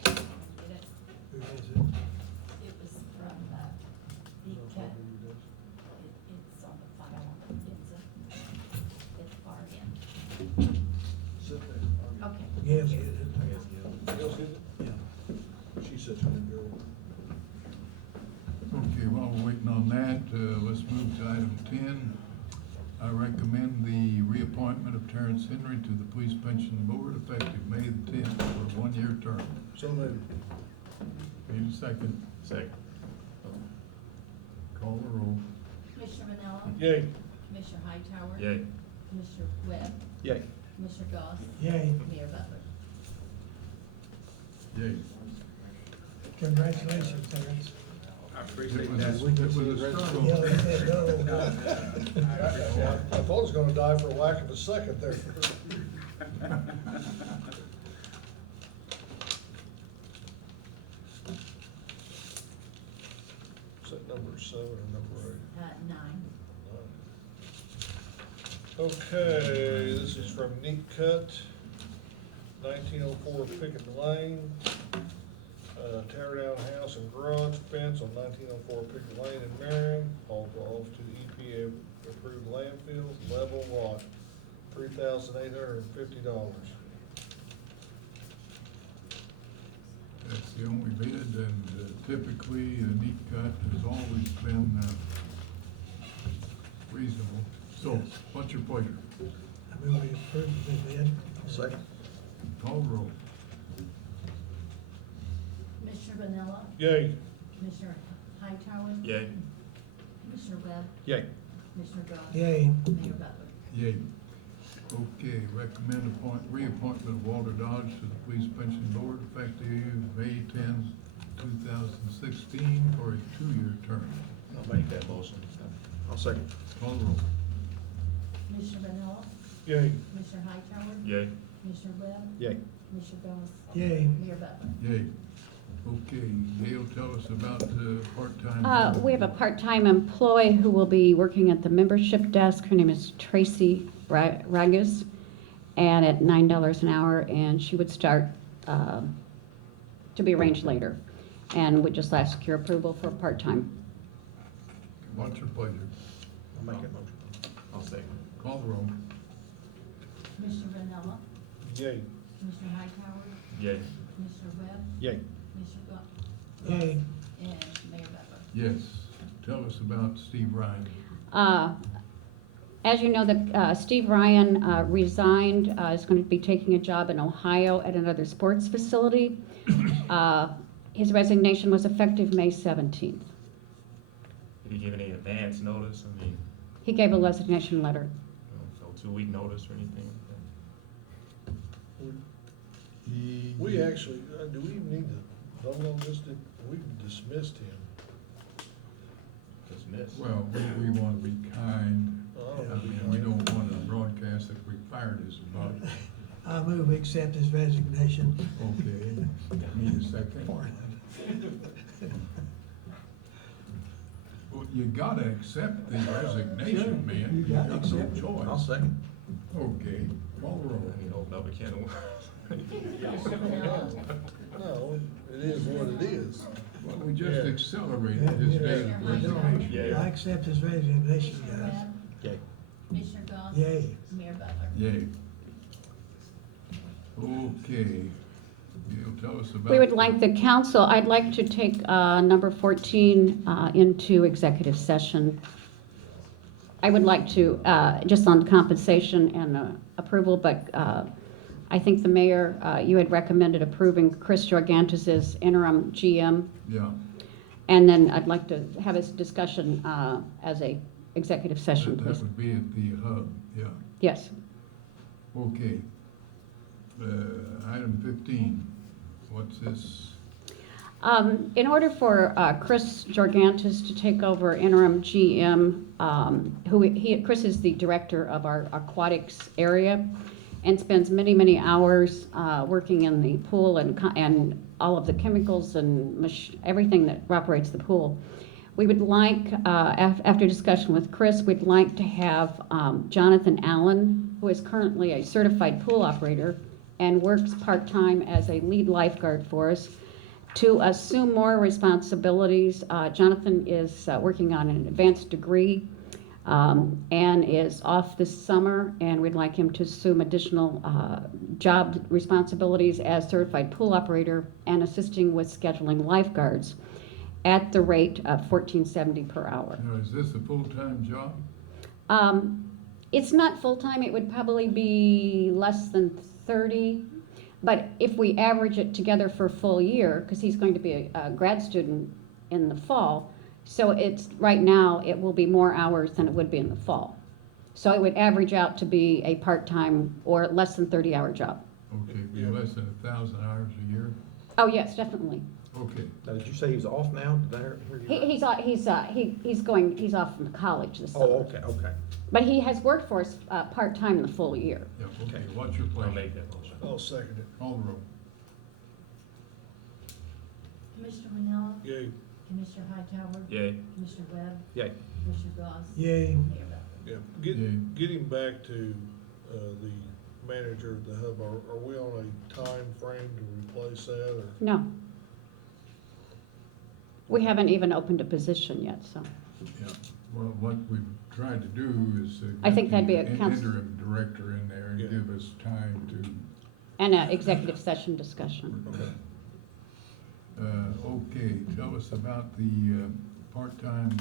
Get it? Who has it? It was from, Dept. It's on the file. It's far in. Sit there. Okay. Yes, it is. Gail see it? Yeah. She's such a good girl. Okay, while we're waiting on that, let's move to item 10. I recommend the reappointment of Terrence Henry to the Police Pension Board effective May the 10th for a one-year term. So moved. Need a second? Second. Call the roll. Commissioner Vanilla, Yay. Commissioner Hightower. Yay. Commissioner Webb, Yay. Commissioner Doss. Yay. Mayor Butler. Yay. Congratulations, Terrence. I appreciate It was that. a struggle. Yeah, they said no. I thought I was gonna die for lack of a second there. Is that number 7 or number 8? 9. Okay, this is from Neat Cut, 1904 Pickett Lane. Tear down house and garage fence on 1904 Pickett Lane in Marion, haul off to the EPA approved landfill, level lot, $3,850. That's the only bid, and typically, a neat cut has always been reasonable. So, what's your pleasure? I move we approve the bid. Second. Call the roll. Commissioner Vanilla, Yay. Commissioner Hightower. Yay. Commissioner Webb, Yay. Commissioner Doss. Yay. Mayor Butler. Yay. Okay, recommend reappointment of Walter Dodge to the Police Pension Board effective May 10, 2016 for a 2-year term. I'll make that motion. I'll second. Call the roll. Commissioner Vanilla, Yay. Commissioner Hightower. Yay. Commissioner Webb, Yay. Commissioner Doss. Yay. Mayor Butler. Yay. Okay, Gail, tell us about part-time. We have a part-time employee who will be working at the membership desk. Her name is Tracy Ragus, and at $9 an hour, and she would start to be arranged later. And would just ask your approval for part-time. What's your pleasure? I'll make that motion. I'll second. Call the roll. Commissioner Vanilla, Yay. Commissioner Hightower, Yay. Commissioner Webb, Yay. Commissioner Doss. Yay. And Mayor Butler. Yes. Tell us about Steve Ryan. As you know, Steve Ryan resigned, is going to be taking a job in Ohio at another sports facility. His resignation was effective May 17th. Did he give any advance notice? I mean, He gave a resignation letter. no 2-week notice or anything like We actually, do we even need to vote on this? Did we dismissed him. Dismiss. Well, we want to be kind. Oh, I mean, we don't want to broadcast that we fired his butt. I move we accept his resignation. Okay, need a second? Well, you gotta accept the resignation, man. You gotta got accept it. no I'll choice. second. Okay, call roll. You know, open up a can of worms. Commissioner Vanilla, No, it is what it is. Well, we just Yeah. accelerated his date of resignation. Yeah. I accept his resignation, Commissioner guys. Webb, Yay. Commissioner Goss. Yay. Mayor Butler. Yay. Okay, you'll tell us about. We would like the council, I'd like to take number 14 into executive session. I would like to, just on compensation and approval, but I think the mayor, you had recommended approving Chris Jorgantis as interim GM. Yeah, And then I'd like to have a discussion as a executive session, that please. would be at the hub, yeah. Yes. Okay. Item 15, what's this? In order for Chris Jorgantis to take over interim GM, Chris is the director of our aquatics area and spends many, many hours working in the pool and all of the chemicals and everything that operates the pool. We would like, after discussion with Chris, we'd like to have Jonathan Allen, who is currently a certified pool operator and works part-time as a lead lifeguard for us, to assume more responsibilities. Jonathan is working on an advanced degree and is off this summer, and we'd like him to assume additional job responsibilities as certified pool operator and assisting with scheduling lifeguards at the rate of $14.70 per hour. Now, is this a full-time job? It's not full-time, it would probably be less than 30, but if we average it together for a full year, because he's going to be a grad student in the fall, so right now, it will be more hours than it would be in the fall. So it would average out to be a part-time or less than 30-hour job. Okay, be less than 1,000 hours a year? Oh, yes, definitely. Okay, Now, did you say he's off now? Did I hear you? He's off from college this summer. Oh, okay. But he has worked for us part-time the full year. yeah, okay, what's your I'll pleasure? make that motion. I'll second it. Call the roll. Commissioner Vanilla, Yay. Commissioner Hightower, Yay. Commissioner Webb, Yay. Commissioner Goss. Yay. Mayor Butler. Yeah, Yay. getting back to the manager of the hub, are we on a time frame to replace that, or? No. We haven't even opened a position yet, so. Yeah, well, what we've tried to do is. I think get that'd be the a council- Interim director in there and Yeah. give us time to. And an executive session discussion. Okay. Okay, tell us about the part-time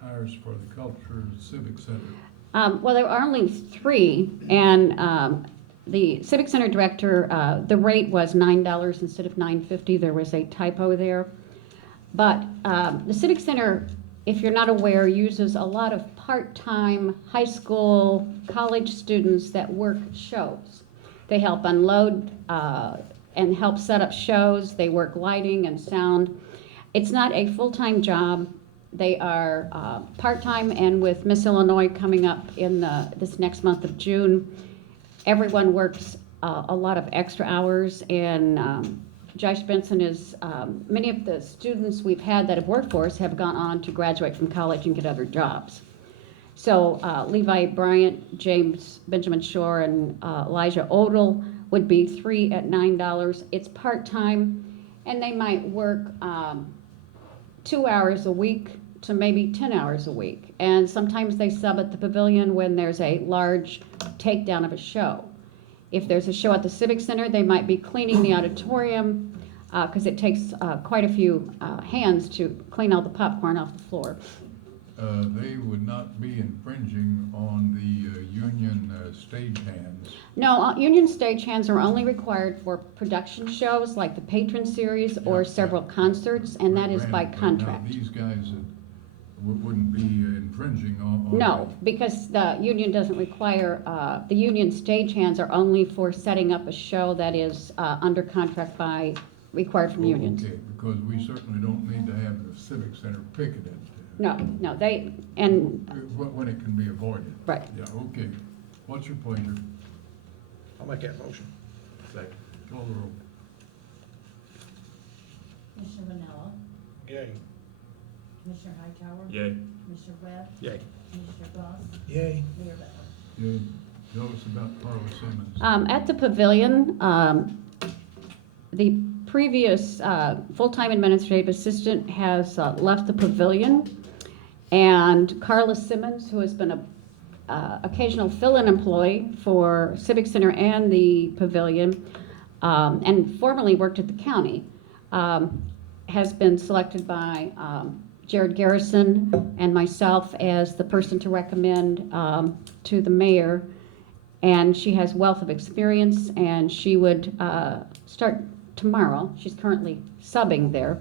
hires for the Culture Civic Center. Well, there are only 3, and the Civic Center director, the rate was $9 instead of $9.50. There was a typo there. But the Civic Center, if you're not aware, uses a lot of part-time high school, college students that work shows. They help unload and help set up shows. They work lighting and sound. It's not a full-time job. They are part-time, and with Miss Illinois coming up in this next month of June, everyone works a lot of extra hours, and Josh Benson is, many of the students we've had that have worked for us have gone on to graduate from college and get other jobs. So Levi Bryant, James Benjamin Shore, and Elijah Odell would be 3 at $9. It's part-time, and they might work 2 hours a week to maybe 10 hours a week. And sometimes they sub at the pavilion when there's a large takedown of a show. If there's a show at the Civic Center, they might be cleaning the auditorium, because it takes quite a few hands to clean all the popcorn off the floor. They would not be infringing on the union stagehands. No, union stagehands are only required for production shows like the Patron Series or Yeah, several yeah. concerts, and that is by Now, contract. these guys wouldn't be infringing on. No, because the union doesn't require, the union stagehands are only for setting up a show that is under contract by required from unions. Okay, because we certainly don't need to have the civic center picketed. No, and, When it can be avoided. right. Yeah, okay. What's your pleasure? I'll make that motion. Second. Call the roll. Commissioner Vanilla, Yay. Commissioner Hightower. Yay. Commissioner Webb, Yay. Commissioner Goss, Yay. Mayor Butler. Yeah, tell us about Carla Simmons. At the pavilion, the previous full-time administrative assistant has left the pavilion, and Carla Simmons, who has been a occasional fill-in employee for Civic Center and the pavilion, and formerly worked at the county, has been selected by Jared Garrison and myself as the person to recommend to the mayor. And she has wealth of experience, and she would start tomorrow. She's currently subbing there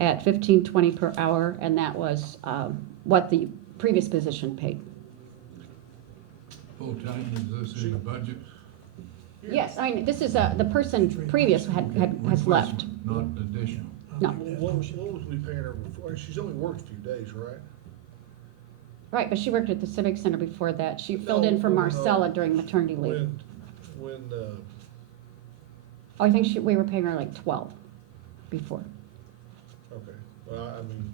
at $15.20 per hour, and that was what the previous position paid. Full-time, is this in the budget? Yes, I mean, this is, the person previous has left. Replacement, not additional. No. What was we paying her before? She's only worked a few days, right? Right, but she worked at the Civic Center before that. She filled in for No, Marcella during maternity leave. When, Oh, I think we were paying her like 12 before. okay, well, I mean,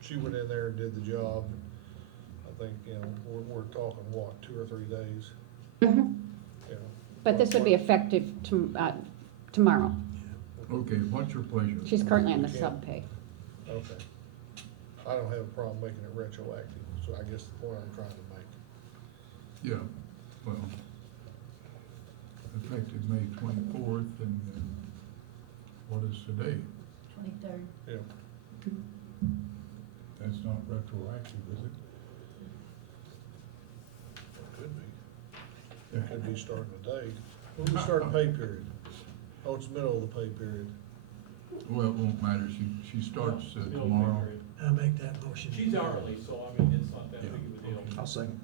she went in there and did the job. I think, you know, we're talking, what, 2 or 3 days, Mhm. you know? But this would be effective tomorrow. Okay, what's your pleasure? She's currently on the sub pay. Okay. I don't have a problem making it retroactive, so I guess the point I'm trying to make. Yeah, well, effective May 24th, and what is today? 23rd. Yeah. That's not retroactive, is it? It could be. It could be starting today. When we start the pay period? Oh, it's middle of the pay period. Well, it won't matter, she starts tomorrow. I'll make that motion. She's hourly, so I mean, it's not that big of a deal. I'll second.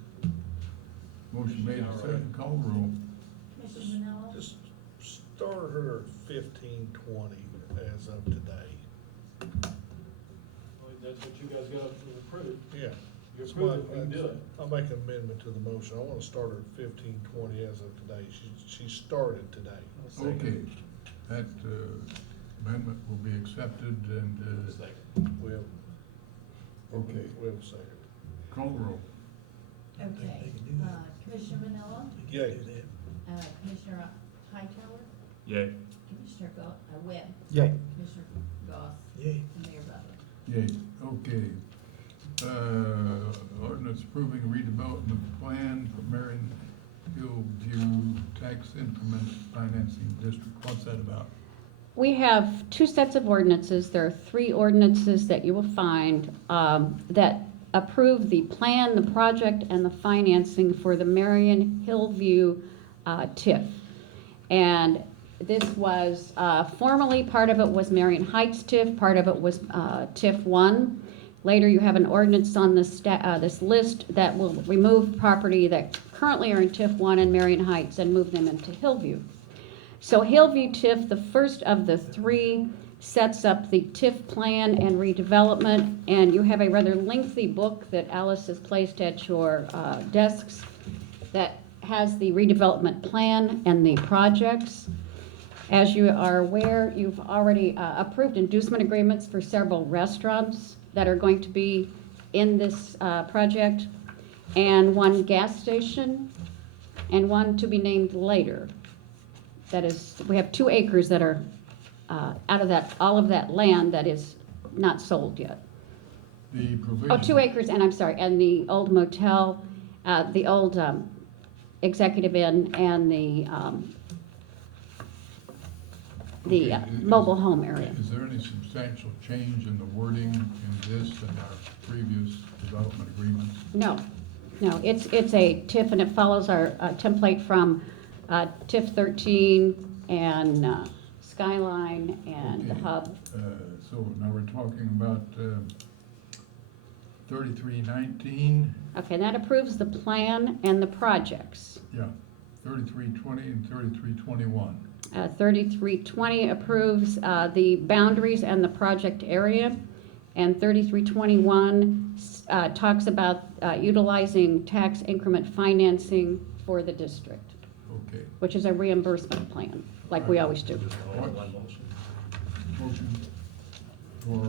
Motion made, and seconded, call the roll. Commissioner Vanilla, Just start her at 15:20 as of today. That's what you guys got approved. Yeah. You That's approved my- it, we can do it. I'll make an amendment to the motion. I wanna start her at 15:20 as of today. She started today. Okay, that amendment will be accepted, and, We have, okay, we have a second. call the roll. think okay. they can do that. Commissioner Vanilla, Yay. Do that. Commissioner Hightower, Yay. Commissioner Webb, Yay. Commissioner Goss, Yay. and Mayor Butler. Yay, okay. Ordinance approving redevelopment plan for Marion Hillview Tax Increment Financing District. What's that about? We have 2 sets of ordinances. There are 3 ordinances that you will find that approve the plan, the project, and the financing for the Marion Hillview TIF. And this was, formerly, part of it was Marion Heights TIF, part of it was TIF 1. Later, you have an ordinance on this list that will remove property that currently are in TIF 1 and Marion Heights and move them into Hillview. So Hillview TIF, the first of the 3, sets up the TIF plan and redevelopment, and you have a rather lengthy book that Alice has placed at your desks that has the redevelopment plan and the projects. As you are aware, you've already approved inducement agreements for several restaurants that are going to be in this project, and 1 gas station, and 1 to be named later. That is, we have 2 acres that are out of that, all of that land that is not sold yet. The provision. Oh, 2 acres, and I'm sorry, and the old motel, the old Executive Inn, and the Okay, mobile home area. Is there any substantial change in the wording in this and our previous development agreements? No, it's a TIF, and it follows our template from TIF 13 and Skyline and the Okay. Hub. So now we're talking about 3319, Okay, and that approves the plan and the projects. yeah, 3320 and 3321. 3320 approves the boundaries and the project area, and 3321 talks about utilizing tax increment financing for the district, Okay. which is a reimbursement plan, like we always do. All in one motion. Motion for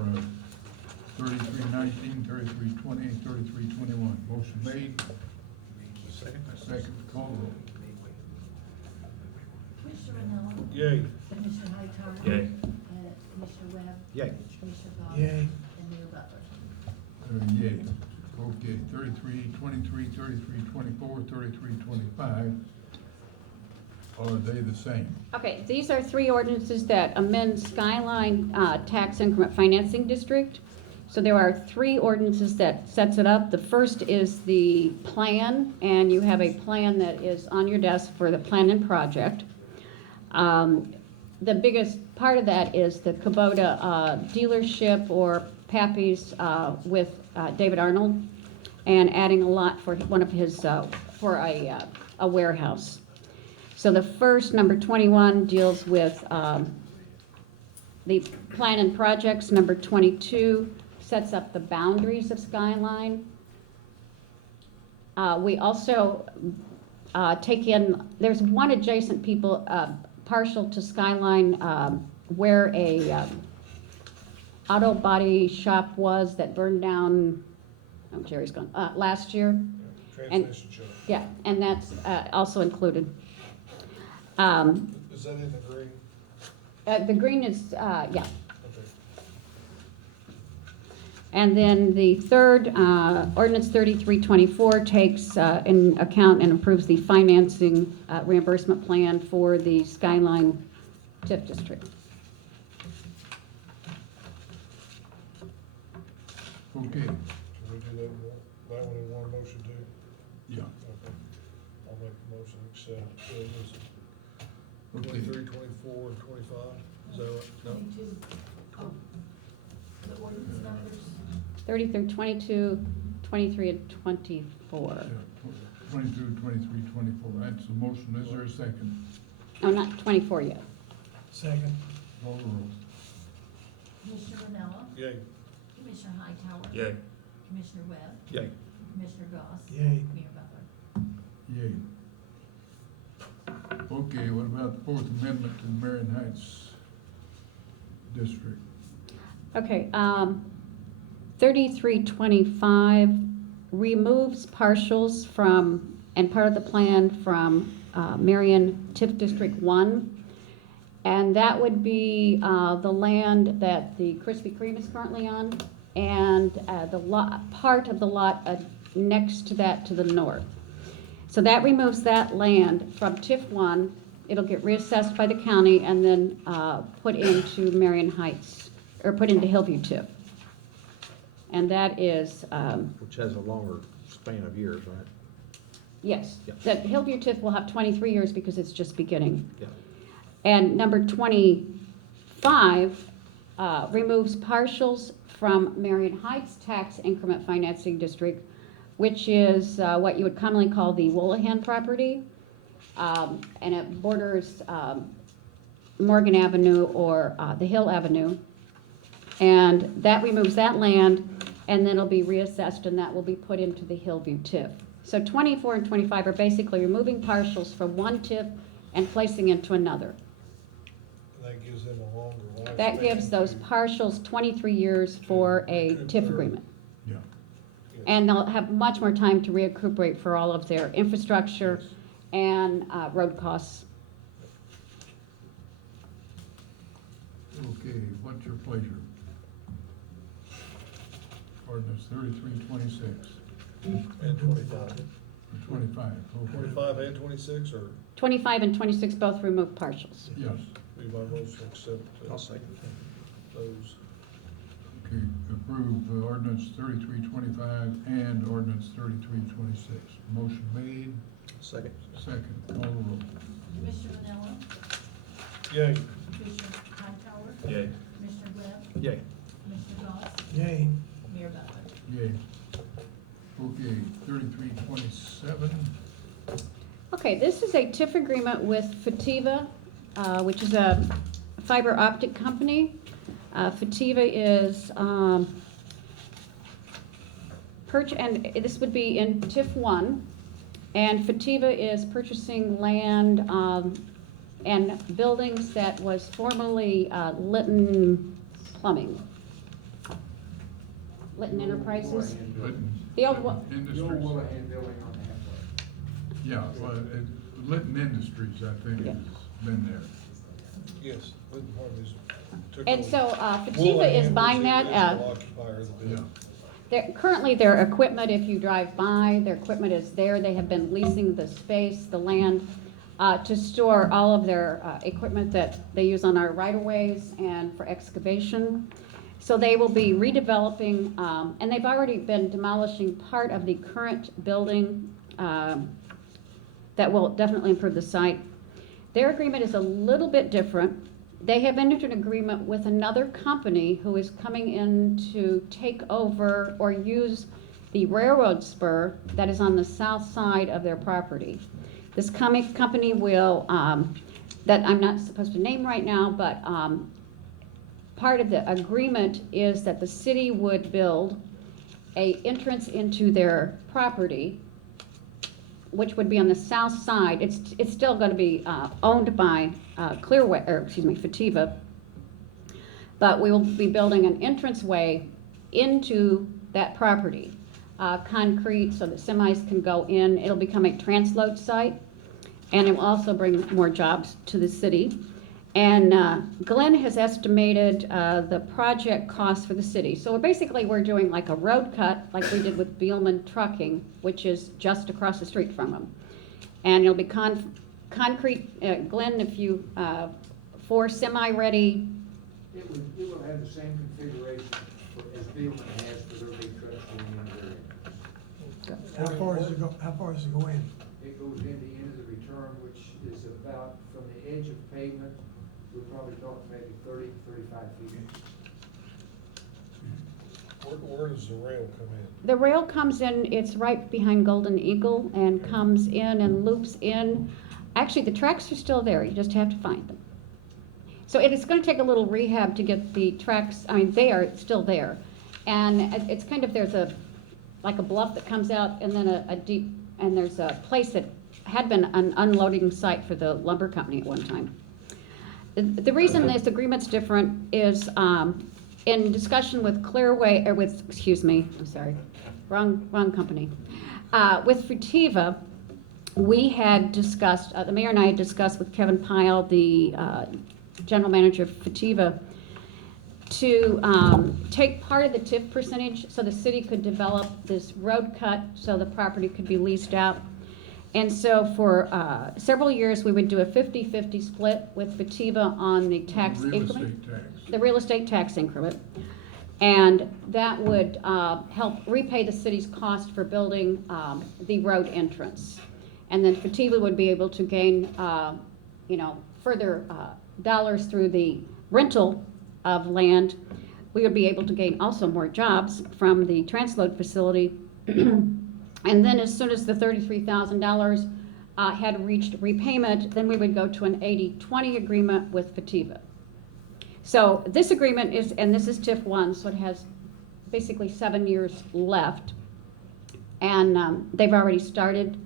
3319, 3320, 3321. Motion made. Second. Second, call roll. Commissioner Manella? Yay. Commissioner Hightower? Yay. Commissioner Webb? Yay. Commissioner Goss? Yay. And Mayor Butler? Yay. Okay, 3323, 3324, 3325. Are they the same? Okay, these are three ordinances that amend Skyline Tax Increment Financing District. So there are three ordinances that sets it up. The first is the plan, and you have a plan that is on your desk for the plan and project. The biggest part of that is the Kubota dealership or Pappy's with David Arnold, and adding a lot for one of his, for a warehouse. So the first, number 21, deals with the plan and projects. Number 22 sets up the boundaries of Skyline. We also take in, there's one adjacent people partial to Skyline where a auto body shop was that burned down, oh, Jerry's gone, last year. Transmission shop. Yeah, and that's also included. Is that in the green? The green is, yeah. Okay. And then the third, ordinance 3324 takes in account and approves the financing reimbursement plan for the Skyline TIF district. Okay, Can we do that one in one motion too? yeah. Okay. I'll make a motion to accept. Okay. 23, 24, and 25, is that right? No? 22. Oh. The ordinance numbers? 30 through 22, 23, and 24. Yeah, 22, 23, 24. That's the motion. Is there a second? Oh, not 24 yet. Second. Call the roll. Commissioner Manella? Yay. Commissioner Hightower? Yay. Commissioner Webb? Yay. Commissioner Goss? Yay. Mayor Butler? Yay. Okay, what about the Fourth Amendment to the Marion Heights District? Okay, 3325 removes partials from, and part of the plan from Marion TIF District 1. And that would be the land that the Krispy Kreme is currently on, and the lot, part of the lot next to that to the north. So that removes that land from TIF 1. It'll get reassessed by the county and then put into Marion Heights, or put into Hillview TIF. And that is, Which has a longer span of years, right? yes, Yeah. the Hillview TIF will have 23 years because it's just beginning. Yeah. And number 25 removes partials from Marion Heights Tax Increment Financing District, which is what you would commonly call the Woolahan property. And it borders Morgan Avenue or the Hill Avenue. And that removes that land, and then it'll be reassessed, and that will be put into the Hillview TIF. So 24 and 25 are basically removing partials from one TIF and placing into another. And that gives them a longer lifespan. That gives those partials 23 years for a TIF agreement. Yeah. Yes. And they'll have much more time to recuperate for all of their infrastructure Yes. and road costs. Okay, what's your pleasure? Ordinance 3326 And 25. and 25. Okay. 25 and 26, or 25 and 26 both remove partials. Yes. we might motion to accept I'll second those. Okay, approve ordinance 3325 and ordinance 3326. Motion made, Second. second, call the roll. Commissioner Manella? Yay. Commissioner Hightower? Yay. Commissioner Webb? Yay. Commissioner Goss? Yay. Mayor Butler? Yay. Okay, 3327. Okay, this is a TIF agreement with Fativa, which is a fiber optic company. Fativa is, and this would be in TIF 1, and Fativa is purchasing land and buildings that was formerly Litton Plumbing. Litton Enterprises. The old one. The old Industries. Willoughby building on the halfway. Yeah, well, Litton Industries, I think, Yeah. has been there. Yes, Litton Harvey's took And over. so Fativa Willoughby is was buying the that. original occupier of the building. Currently, their equipment, if you drive by, their equipment is there. They have been leasing the space, the land, to store all of their equipment that they use on our right-of-ways and for excavation. So they will be redeveloping, and they've already been demolishing part of the current building that will definitely improve the site. Their agreement is a little bit different. They have entered an agreement with another company who is coming in to take over or use the railroad spur that is on the south side of their property. This company will, that I'm not supposed to name right now, but part of the agreement is that the city would build a entrance into their property, which would be on the south side. It's still gonna be owned by Fativa, but we will be building an entranceway into that property. Concrete so that semis can go in. It'll become a transload site, and it will also bring more jobs to the city. And Glenn has estimated the project cost for the city. So basically, we're doing like a road cut, like we did with Beelman Trucking, which is just across the street from them. And it'll be concrete, Glenn, if you, for semi-ready. It will have the same configuration as Beelman has for their big trucks going in there. How far does it go in? It goes in the end of the return, which is about, from the edge of pavement, we're probably talking maybe 30, 35 feet. Where does the rail come in? The rail comes in, it's right behind Golden Eagle and comes in and loops in. Actually, the tracks are still there, you just have to find them. So it is gonna take a little rehab to get the tracks, I mean, they are still there. And it's kind of, there's like a bluff that comes out and then a deep, and there's a place that had been an unloading site for the lumber company at one time. The reason this agreement's different is, in discussion with Clearway, or with, excuse me, I'm sorry, wrong company. With Fativa, we had discussed, the mayor and I had discussed with Kevin Pyle, the general manager of Fativa, to take part of the TIF percentage so the city could develop this road cut so the property could be leased out. And so for several years, we would do a 50-50 split with Fativa on the tax increment. The real estate tax increment. And that would help repay the city's cost for building the road entrance. And then Fativa would be able to gain, further dollars through the rental of land. We would be able to gain also more jobs from the transload facility. And then as soon as the $33,000 had reached repayment, then we would go to an 80-20 agreement with Fativa. So this agreement is, and this is TIF 1, so it has basically 7 years left. And they've already started.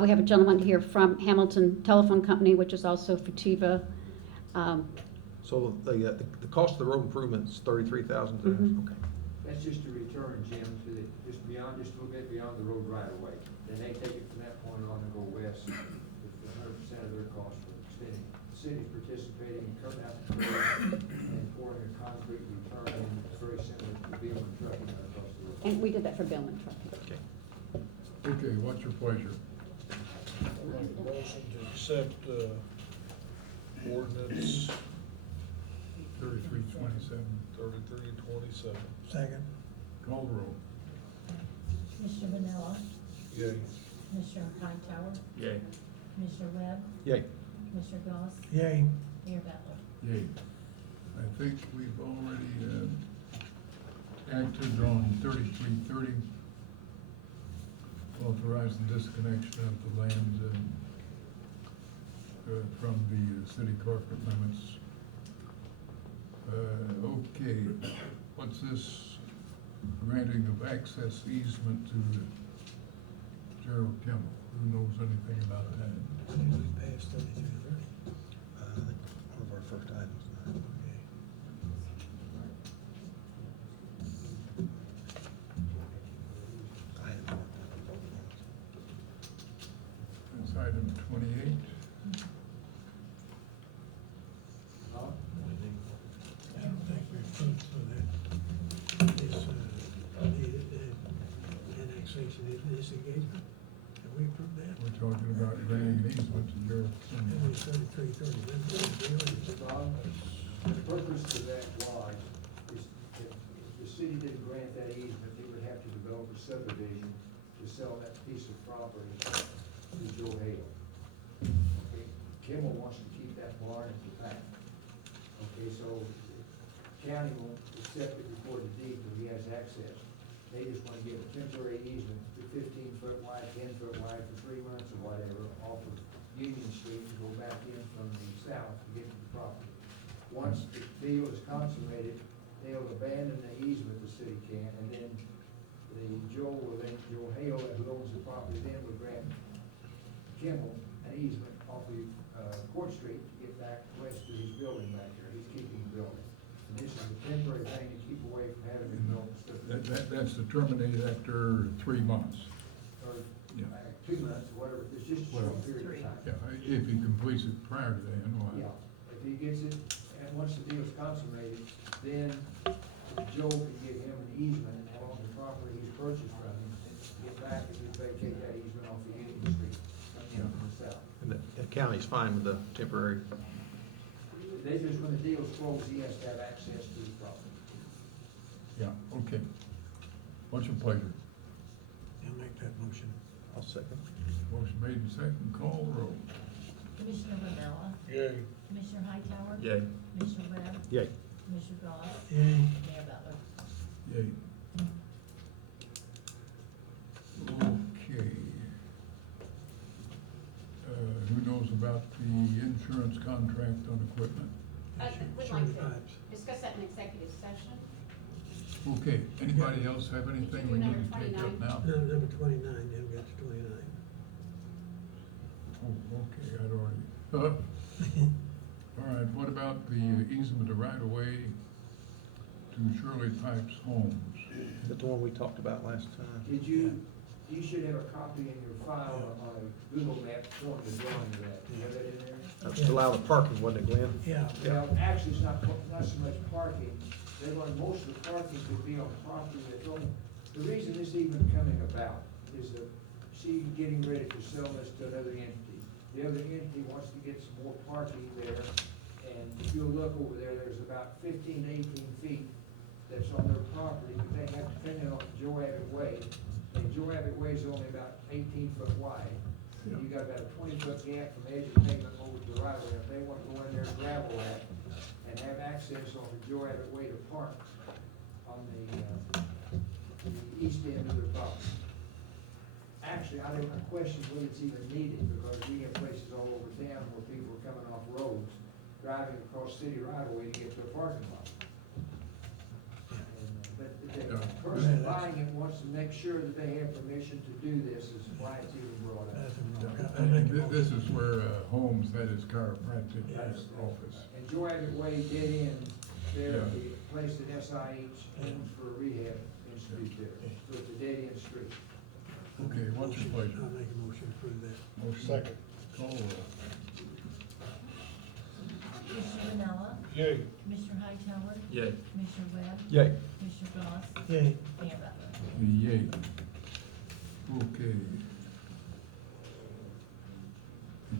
We have a gentleman here from Hamilton Telephone Company, which is also Fativa. So the cost of the road improvement is $33,000? Mhm. Okay. That's just a return, Jim, to the, just a little bit beyond the road right away. Then they take it from that point on and go west with 100% of their cost for extending. The city's participating in cutting out the road and pouring a concrete return in. It's very similar to Beelman Trucking across the road. And we did that for Billman Trucking. Okay, what's your pleasure? Make a motion to accept ordinance 3327. 3327. Second. Call the roll. Commissioner Vanilla, Yay. Commissioner Hightower, Yay. Commissioner Webb, Yay. Commissioner Goss, Yay. Mayor Butler. Yay. I think we've already acted on 3330, authorizing disconnection of the land from the city corporate limits. Okay, what's this granting of access easement to Gerald Kimball? Who knows anything about that? Seems we passed 3330. One of our first items tonight. Okay. I had marked It's item 28. Huh? I don't think we approved for that. This, the annexation, this engagement. Have we approved that? We're talking about granting an easement to Gerald It Kimball. was 3330. That's what the deal is. Bob, the purpose of that was, is if the city didn't grant that easement, they would have to develop a subdivision to sell that piece of property to Joe Hale. Okay, Kimball wants to keep that barn at the back. Okay, so county won't accept it before the deed till he has access. They just want to give a temporary easement, 15-foot wide, 10-foot wide for 3 months or whatever, off of Union Street to go back in from the south to get to the property. Once the deal is consummated, they'll abandon the easement, the city can, and then Joe Hale, who owns the property, then would grant Kimball an easement off of Court Street to get back west to his building back there. He's keeping the building. And this is a temporary thing to keep away from having to build stuff. That's to terminate after 3 months. Or Yeah. 2 months, or whatever, it's just a short period of time. Yeah, if he completes it prior to then, why? Yeah, if he gets it, and once the deal's consummated, then Joe can give him an easement along the property he's purchased from him, and get back and just vacate that easement off of Union Street, from the south. And the county's fine with the temporary. They just, when the deal's closed, he has to have access to the property. Yeah, okay. What's your pleasure? I'll make that motion. I'll second. Motion made and second, call the roll. Commissioner Vanilla, Yay. Commissioner Hightower. Yay. Commissioner Webb, Yay. Commissioner Goss, Yay. Mayor Butler. Yay. Okay. Who knows about the insurance contract on equipment? We'd Shirley like to Pipes. discuss that in executive session. Okay, anybody else have anything we need to take up now? No, number 29, then we got to 29. Oh, okay, I'd already, all right, what about the easement of right of way to Shirley Pipes Homes? Is that the one we talked about last time? You should have a copy in your file on a Google map showing the drawing of that. You have that in there? That was to allow the parking, wasn't it, Glenn? Yeah. Well, actually, it's not so much parking. They want most of the parking to be on property that's owned. The reason this even coming about is that she's getting ready to sell this to another entity. The other entity wants to get some more parking there, and if you'll look over there, there's about 15 to 18 feet that's on their property, but they have to finish on Joe Abbott Way. And Joe Abbott Way is only about 18 foot wide. And you got about a 20-foot gap from the edge of the pavement over to the right of way. If they want to go in there and gravel that and have access on the Joe Abbott Way to park on the east end of their property. Actually, I don't question whether it's even needed, because we have places all over town where people are coming off roads, driving across city right of way to get to a parking lot. But the person buying it wants to make sure that they have permission to do this, is why it's even brought up. I'll make a This motion. is where Holmes had his chiropractic Yes. office. And Joe Abbott Way did end there, Yeah. the place that SIH owns for rehab institute there. So it's a dead end street. Okay, what's your pleasure? I'll make a motion to approve that. Motion. Second. Call the roll. Commissioner Vanilla, Yay. Commissioner Hightower, Yay. Commissioner Webb, Yay. Commissioner Goss, Yay. Mayor Butler. Yay. Okay.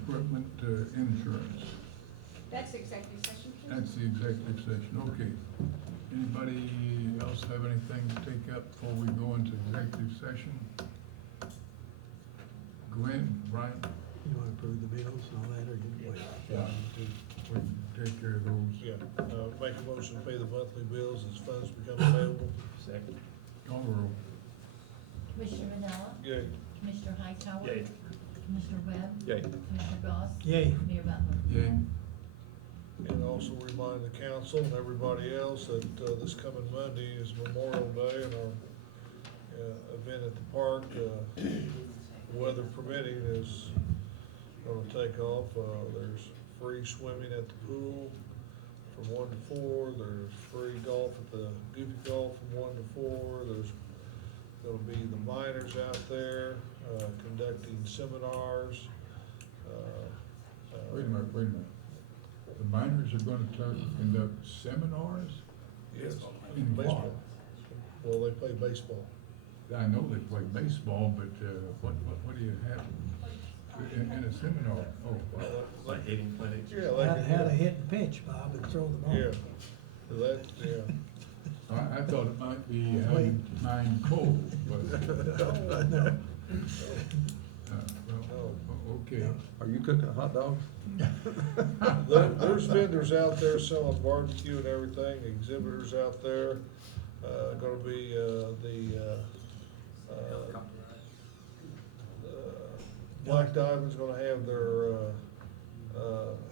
Equipment insurance, That's executive session, please. that's the executive session, okay. Anybody else have anything to take up before we go into executive session? Glenn, Brian, You want to approve the bills and all that, or you wait? Yeah. we can take care of those. Yeah, make a motion to pay the monthly bills as funds become available. Call the roll. Commissioner Vanilla, Yay. Commissioner Hightower. Yay. Commissioner Webb? Yay. Commissioner Goss? Yay. Mayor Butler? Yay. And also remind the council and everybody else that, this coming Monday is Memorial Day and our, event at the park, weather permitting, is gonna take off. There's free swimming at the pool from 1 to 4. There's free golf at the Goofy Golf from 1 to 4. There's gonna be the miners out there, conducting seminars. Wait a minute. The miners are gonna conduct seminars? Yes. In Baseball. what? Well, they play baseball. I know they play baseball, but, what do you have in a seminar? Oh, Well, Like hitting clinics. Yeah, like. How to hit and pitch, Bob, and throw the ball. Yeah, that, yeah. I thought it might be having nine cold, but, No. well, okay. Are you cooking a hot dog? There's vendors out there selling barbecue and everything, exhibitors out there. Gonna be, Black Diamond's gonna have their,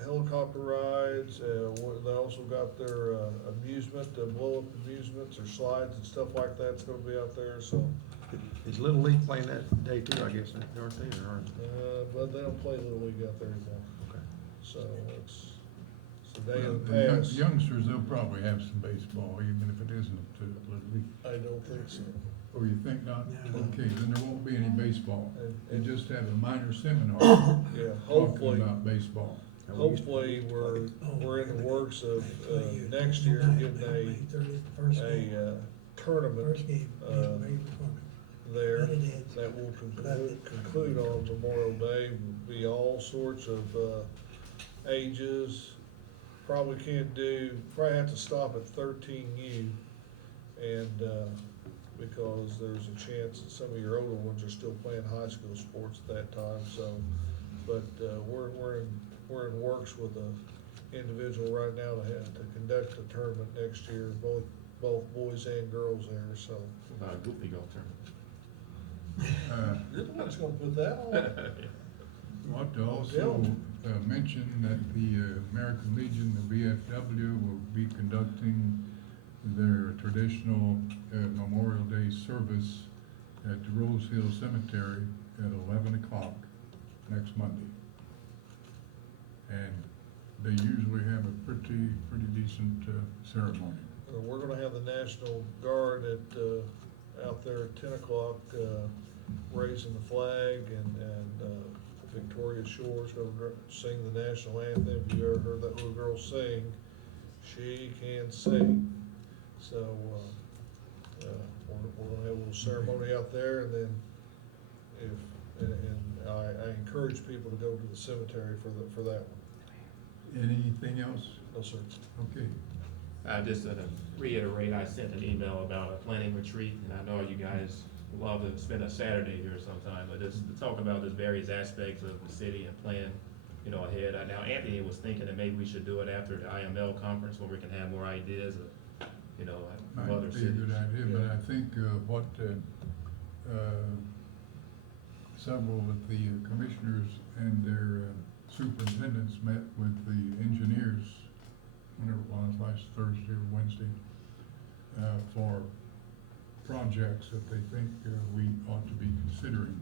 helicopter rides. They also got their, amusement, blow-up amusements or slides and stuff like that's gonna be out there, so. Is Little League playing that day too, I guess, aren't they, or aren't? But they don't play Little League out there anymore, Okay. so it's the day Well, of the the past. youngsters, they'll probably have some baseball, even if it isn't, Little League. I don't think so. Oh, you think not? No. Okay, then there won't be any baseball. They And- just have a minor seminar Yeah, talking hopefully. about baseball. Hopefully, we're in the works of, next year getting May 30th, first game. a tournament, First game, May 20th. there That it is. that will conclude on Memorial Day. Be all sorts of, ages. Probably have to stop at 13U, and, because there's a chance that some of your older ones are still playing high school sports at that time, so. But, we're in works with a individual right now to conduct a tournament next year, both boys and girls there, so. About a goofy golf tournament. You're the one that's gonna put that on. Want to also mention that the American Legion, the VFW, will be conducting their traditional Memorial Day service at the Rose Hill Cemetery at 11 o'clock next Monday. And they usually have a pretty decent ceremony. We're gonna have the National Guard out there at 10 o'clock, raising the flag, and Victoria Shore's gonna sing the national anthem. If you ever heard that little girl sing, she can sing. So, we're gonna have a little ceremony out there, and then I encourage people to go to the cemetery for that one. Anything else? No, sir. Okay. Just to reiterate, I sent an email about a planning retreat, and I know you guys love to spend a Saturday here sometime, but just to talk about the various aspects of the city and plan, ahead. Now, Anthony was thinking that maybe we should do it after the IML conference, where we can have more ideas of, of other Might be a cities. good idea, but I think what several of the commissioners and their superintendents met with the engineers, whenever it was, last Thursday or Wednesday, for projects that they think we ought to be considering.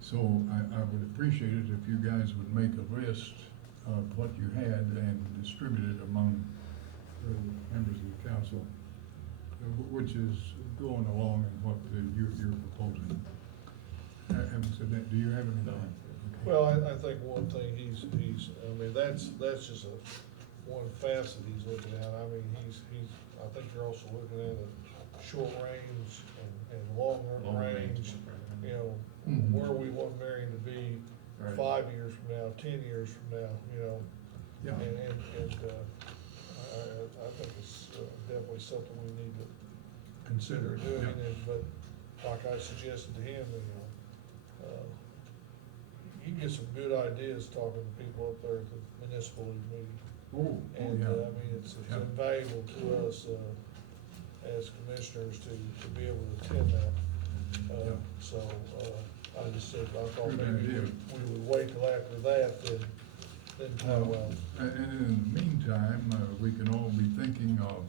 So I would appreciate it if you guys would make a list of what you had and distribute it among the members of the council, which is going along in what you're proposing. Having said that, do you have anything? Okay. Well, I think one thing that's just one facet he's looking at. I mean, I think you're also looking at a short range and long range, where we want Marion to be Right. 5 years from now, 10 years from now, Yeah. And I think it's definitely something we need to consider doing, but like I suggested to him, you can get some good ideas talking to people up there at the municipal league meeting. Oh, And, yeah. I mean, it's Yeah. invaluable to us, as commissioners to be able to attend that. Yeah. So, I just said, I thought Good maybe idea. we would wait till after that, then talk about it. And in the meantime, we can all be thinking of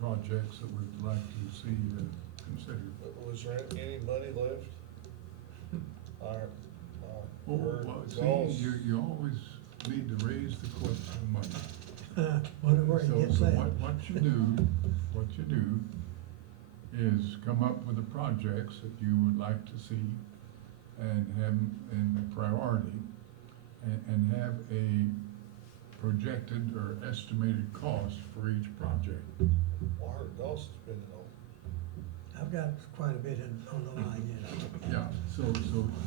projects that we'd like to see considered. Was there any money left? I Oh, heard well, y'all. see, you always need to raise the question of money. Wonder where he So gets that. what you do is come up with the projects that you would like to see and have them in priority and have a projected or estimated cost for each project. Well, I heard y'all spending on. I've got quite a bit on the line, you know. Yeah, so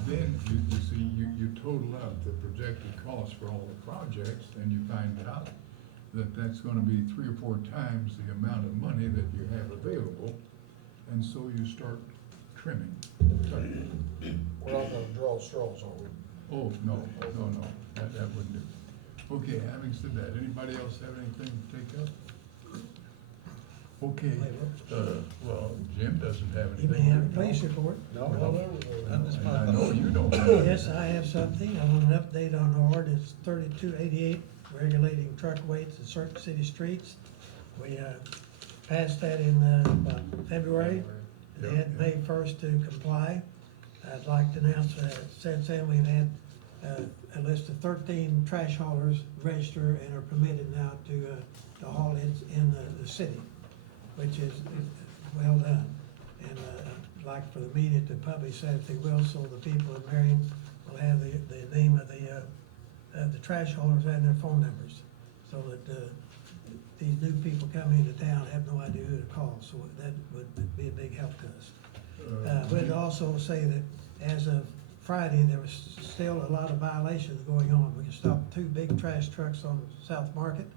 then you see, you total up the projected cost for all the projects, and you find out that that's gonna be 3 or 4 times the amount of money that you have available, and so you start trimming. We're not gonna draw straws, are we? Oh, no, that wouldn't do. Okay, having said that, anybody else have anything to take up? Okay, well, Jim doesn't have You anything. may have a police report. Well, there was a- And I know you don't have. Yes, I have something. I want an update on ordinance 3288, regulating truck weights in certain city streets. We passed that in about February. They had May 1st to comply. I'd like to announce that since then, we've had a list of 13 trash haulers register and are permitted now to haul in the city, which is well done. And I'd like for the media to publish that if they will, so the people in Marion will have the name of the trash haulers and their phone numbers, so that these new people coming into town have no idea who to call, so that would be a big help to us. We'd also say that as of Friday, there was still a lot of violations going on. We stopped 2 big trash trucks on South Market,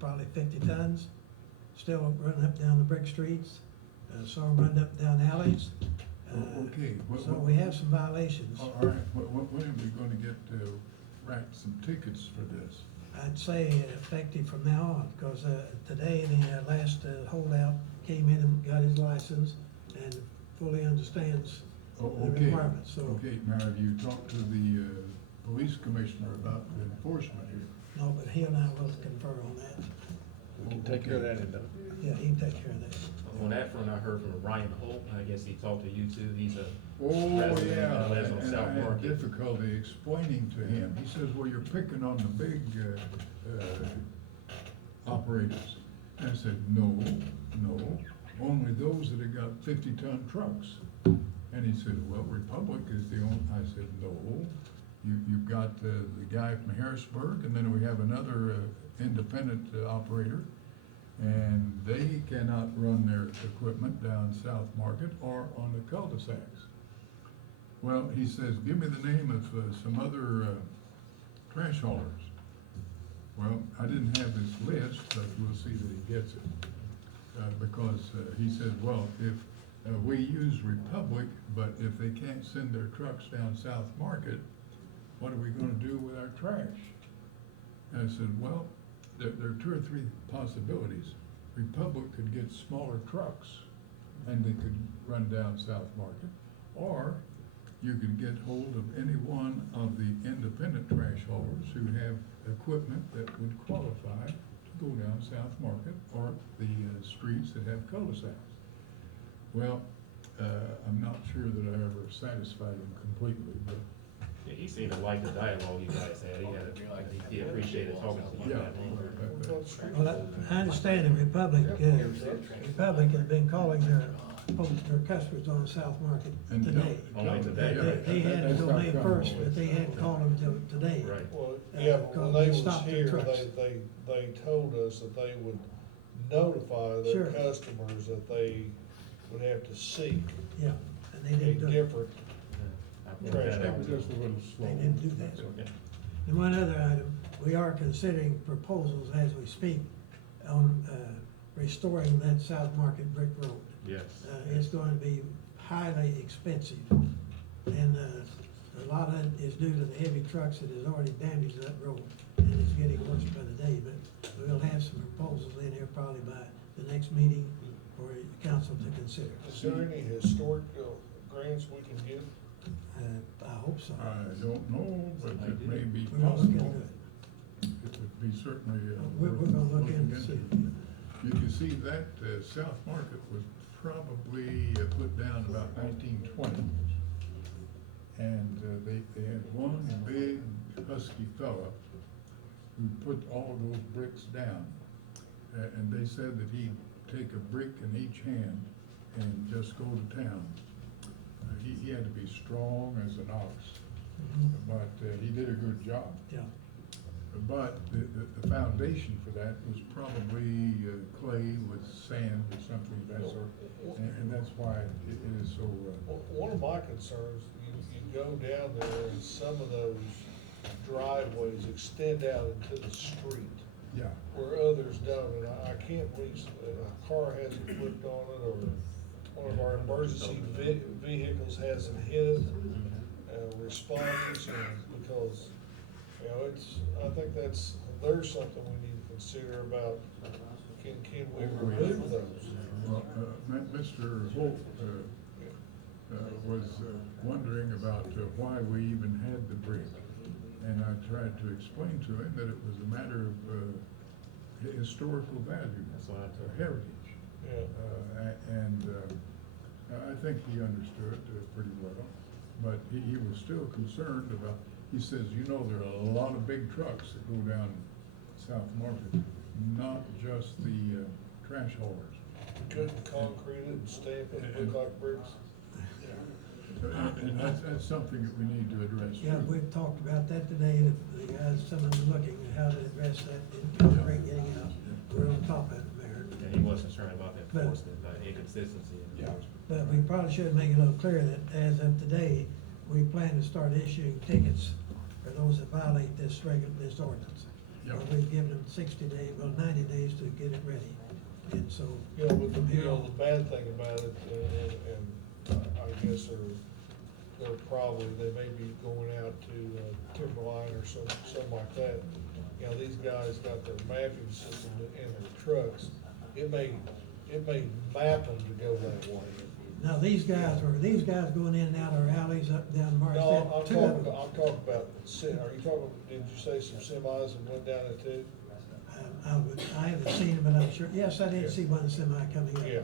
probably 50 tons, still running up down the brick streets, some running up down alleys. Okay. So we have some violations. All right, when are we gonna get to write some tickets for this? I'd say effective from now on, because today the last holdout came in and got his license and fully understands the Okay, requirements, so. okay, now have you talked to the police commissioner about the enforcement here? No, but he and I will confer on that. We can take care of that in the. Yeah, he can take care of that. On that front, I heard from Ryan Holt, I guess he talked to you too, he's a Oh, resident yeah, that lives on and I South had Market. difficulty explaining to him. He says, well, you're picking on the big operators. And I said, no, only those that have got 50-ton trucks. And he said, well, Republic is the only, I said, no, you've got the guy from Harrisburg, and then we have another independent operator, and they cannot run their equipment down South Market or on the cul-de-sacs. Well, he says, give me the name of some other trash haulers. Well, I didn't have this list, but we'll see that he gets it. Because he said, well, if we use Republic, but if they can't send their trucks down South Market, what are we gonna do with our trash? And I said, well, there are 2 or 3 possibilities. Republic could get smaller trucks and they could run down South Market, or you could get hold of any one of the independent trash haulers who have equipment that would qualify to go down South Market or the streets that have cul-de-sacs. Well, I'm not sure that I ever satisfied him completely, but Yeah, he seemed to like the dialogue you guys had, he appreciated talking to you. yeah. Well, I understand the Republic has been calling their customers on South Market And today. Only today, right? They had That's until not May common. 1st, but they hadn't called them till today. Right. Well, yeah, but when they was Stop the here, trucks. they told us that they would notify their Sure. customers that they would have to seek Yeah, and they a didn't do it. different trash That hauler. was just a little slow. They didn't do that. Okay. And one other item, we are considering proposals as we speak on restoring that South Market Brick Road. Yes. It's going to be highly expensive, and a lot of it is due to the heavy trucks that has already damaged that road, and it's getting worse by the day, but we'll have some proposals in here probably by the next meeting for council to consider. Is there any historic grants we can get I hope so. I don't know, but it may be We're gonna look into possible. it. It would be certainly. We're worth gonna look looking into it. You can see that South Market was probably put down about 1920. And they had one big husky fella who put all of those bricks down. And they said that he'd take a brick in each hand and just go to town. He had to be strong as an ox, but he did a good job. Yeah. But the foundation for that was probably clay with sand or something of that sort. And that's why it is so, One of my concerns, you go down there and some of those driveways extend out into the street yeah. where others don't, and I can't reach, a car hasn't flipped on it, or one of our emergency vehicles hasn't hit it, responders, and because, you know, I think there's something we need to consider about, can we remove those? Well, Mr. Holt was wondering about why we even had the brick. And I tried to explain to him that it was a matter of historical value, heritage. Yeah. And I think he understood pretty well, but he was still concerned about, he says, you know, there are a lot of big trucks that go down South Market, not just the trash haulers. Couldn't concrete it and stamp it and look like bricks? And that's something that we need to address. Yeah, too. we've talked about that today, the guys, some of them looking at how to address that, concrete getting out. We're on top of it, Mayor. And he was concerned about the enforcement, inconsistency. in Yeah. enforcement. But we probably should make it a little clear that as of today, we plan to start issuing tickets for those that violate this ordinance. Yeah. We've given them 60 days, well, 90 days to get it ready. And so, You know, but from you here know, on, the bad thing about it, and I guess they're probably, they may be going out to Timberline or something like that. You know, these guys got their mapping system in their trucks. It may map them to go that way. now these guys going in and out of our alleys up and down Market. No, I'm talking about, are you talking, did you say some semis that went down it too? I haven't seen them, but I'm sure, yes, I did see one semi coming in. Yeah.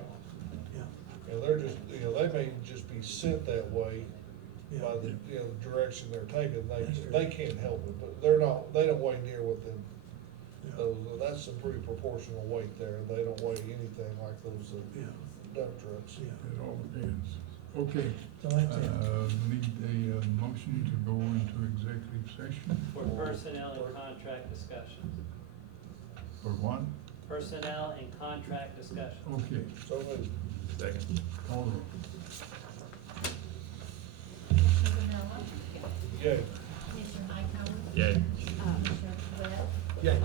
Yeah, You know, they're just, you know, they may just be sent that way yeah. by the, you know, the direction they're taking. That's true. They can't help it, but they don't weigh near what them, Yeah. that's some pretty proportional weight there. They don't weigh anything like those Yeah, dump trucks. yeah. It all depends. Okay. So that's it. Need a motion to go into executive session. For personnel and contract discussions. For one? Personnel and contract discussions. Okay. So maybe. Second. Call roll. Commissioner Vanilla? Yeah. Commissioner Hightower? Yay. Commissioner Webb? Yay.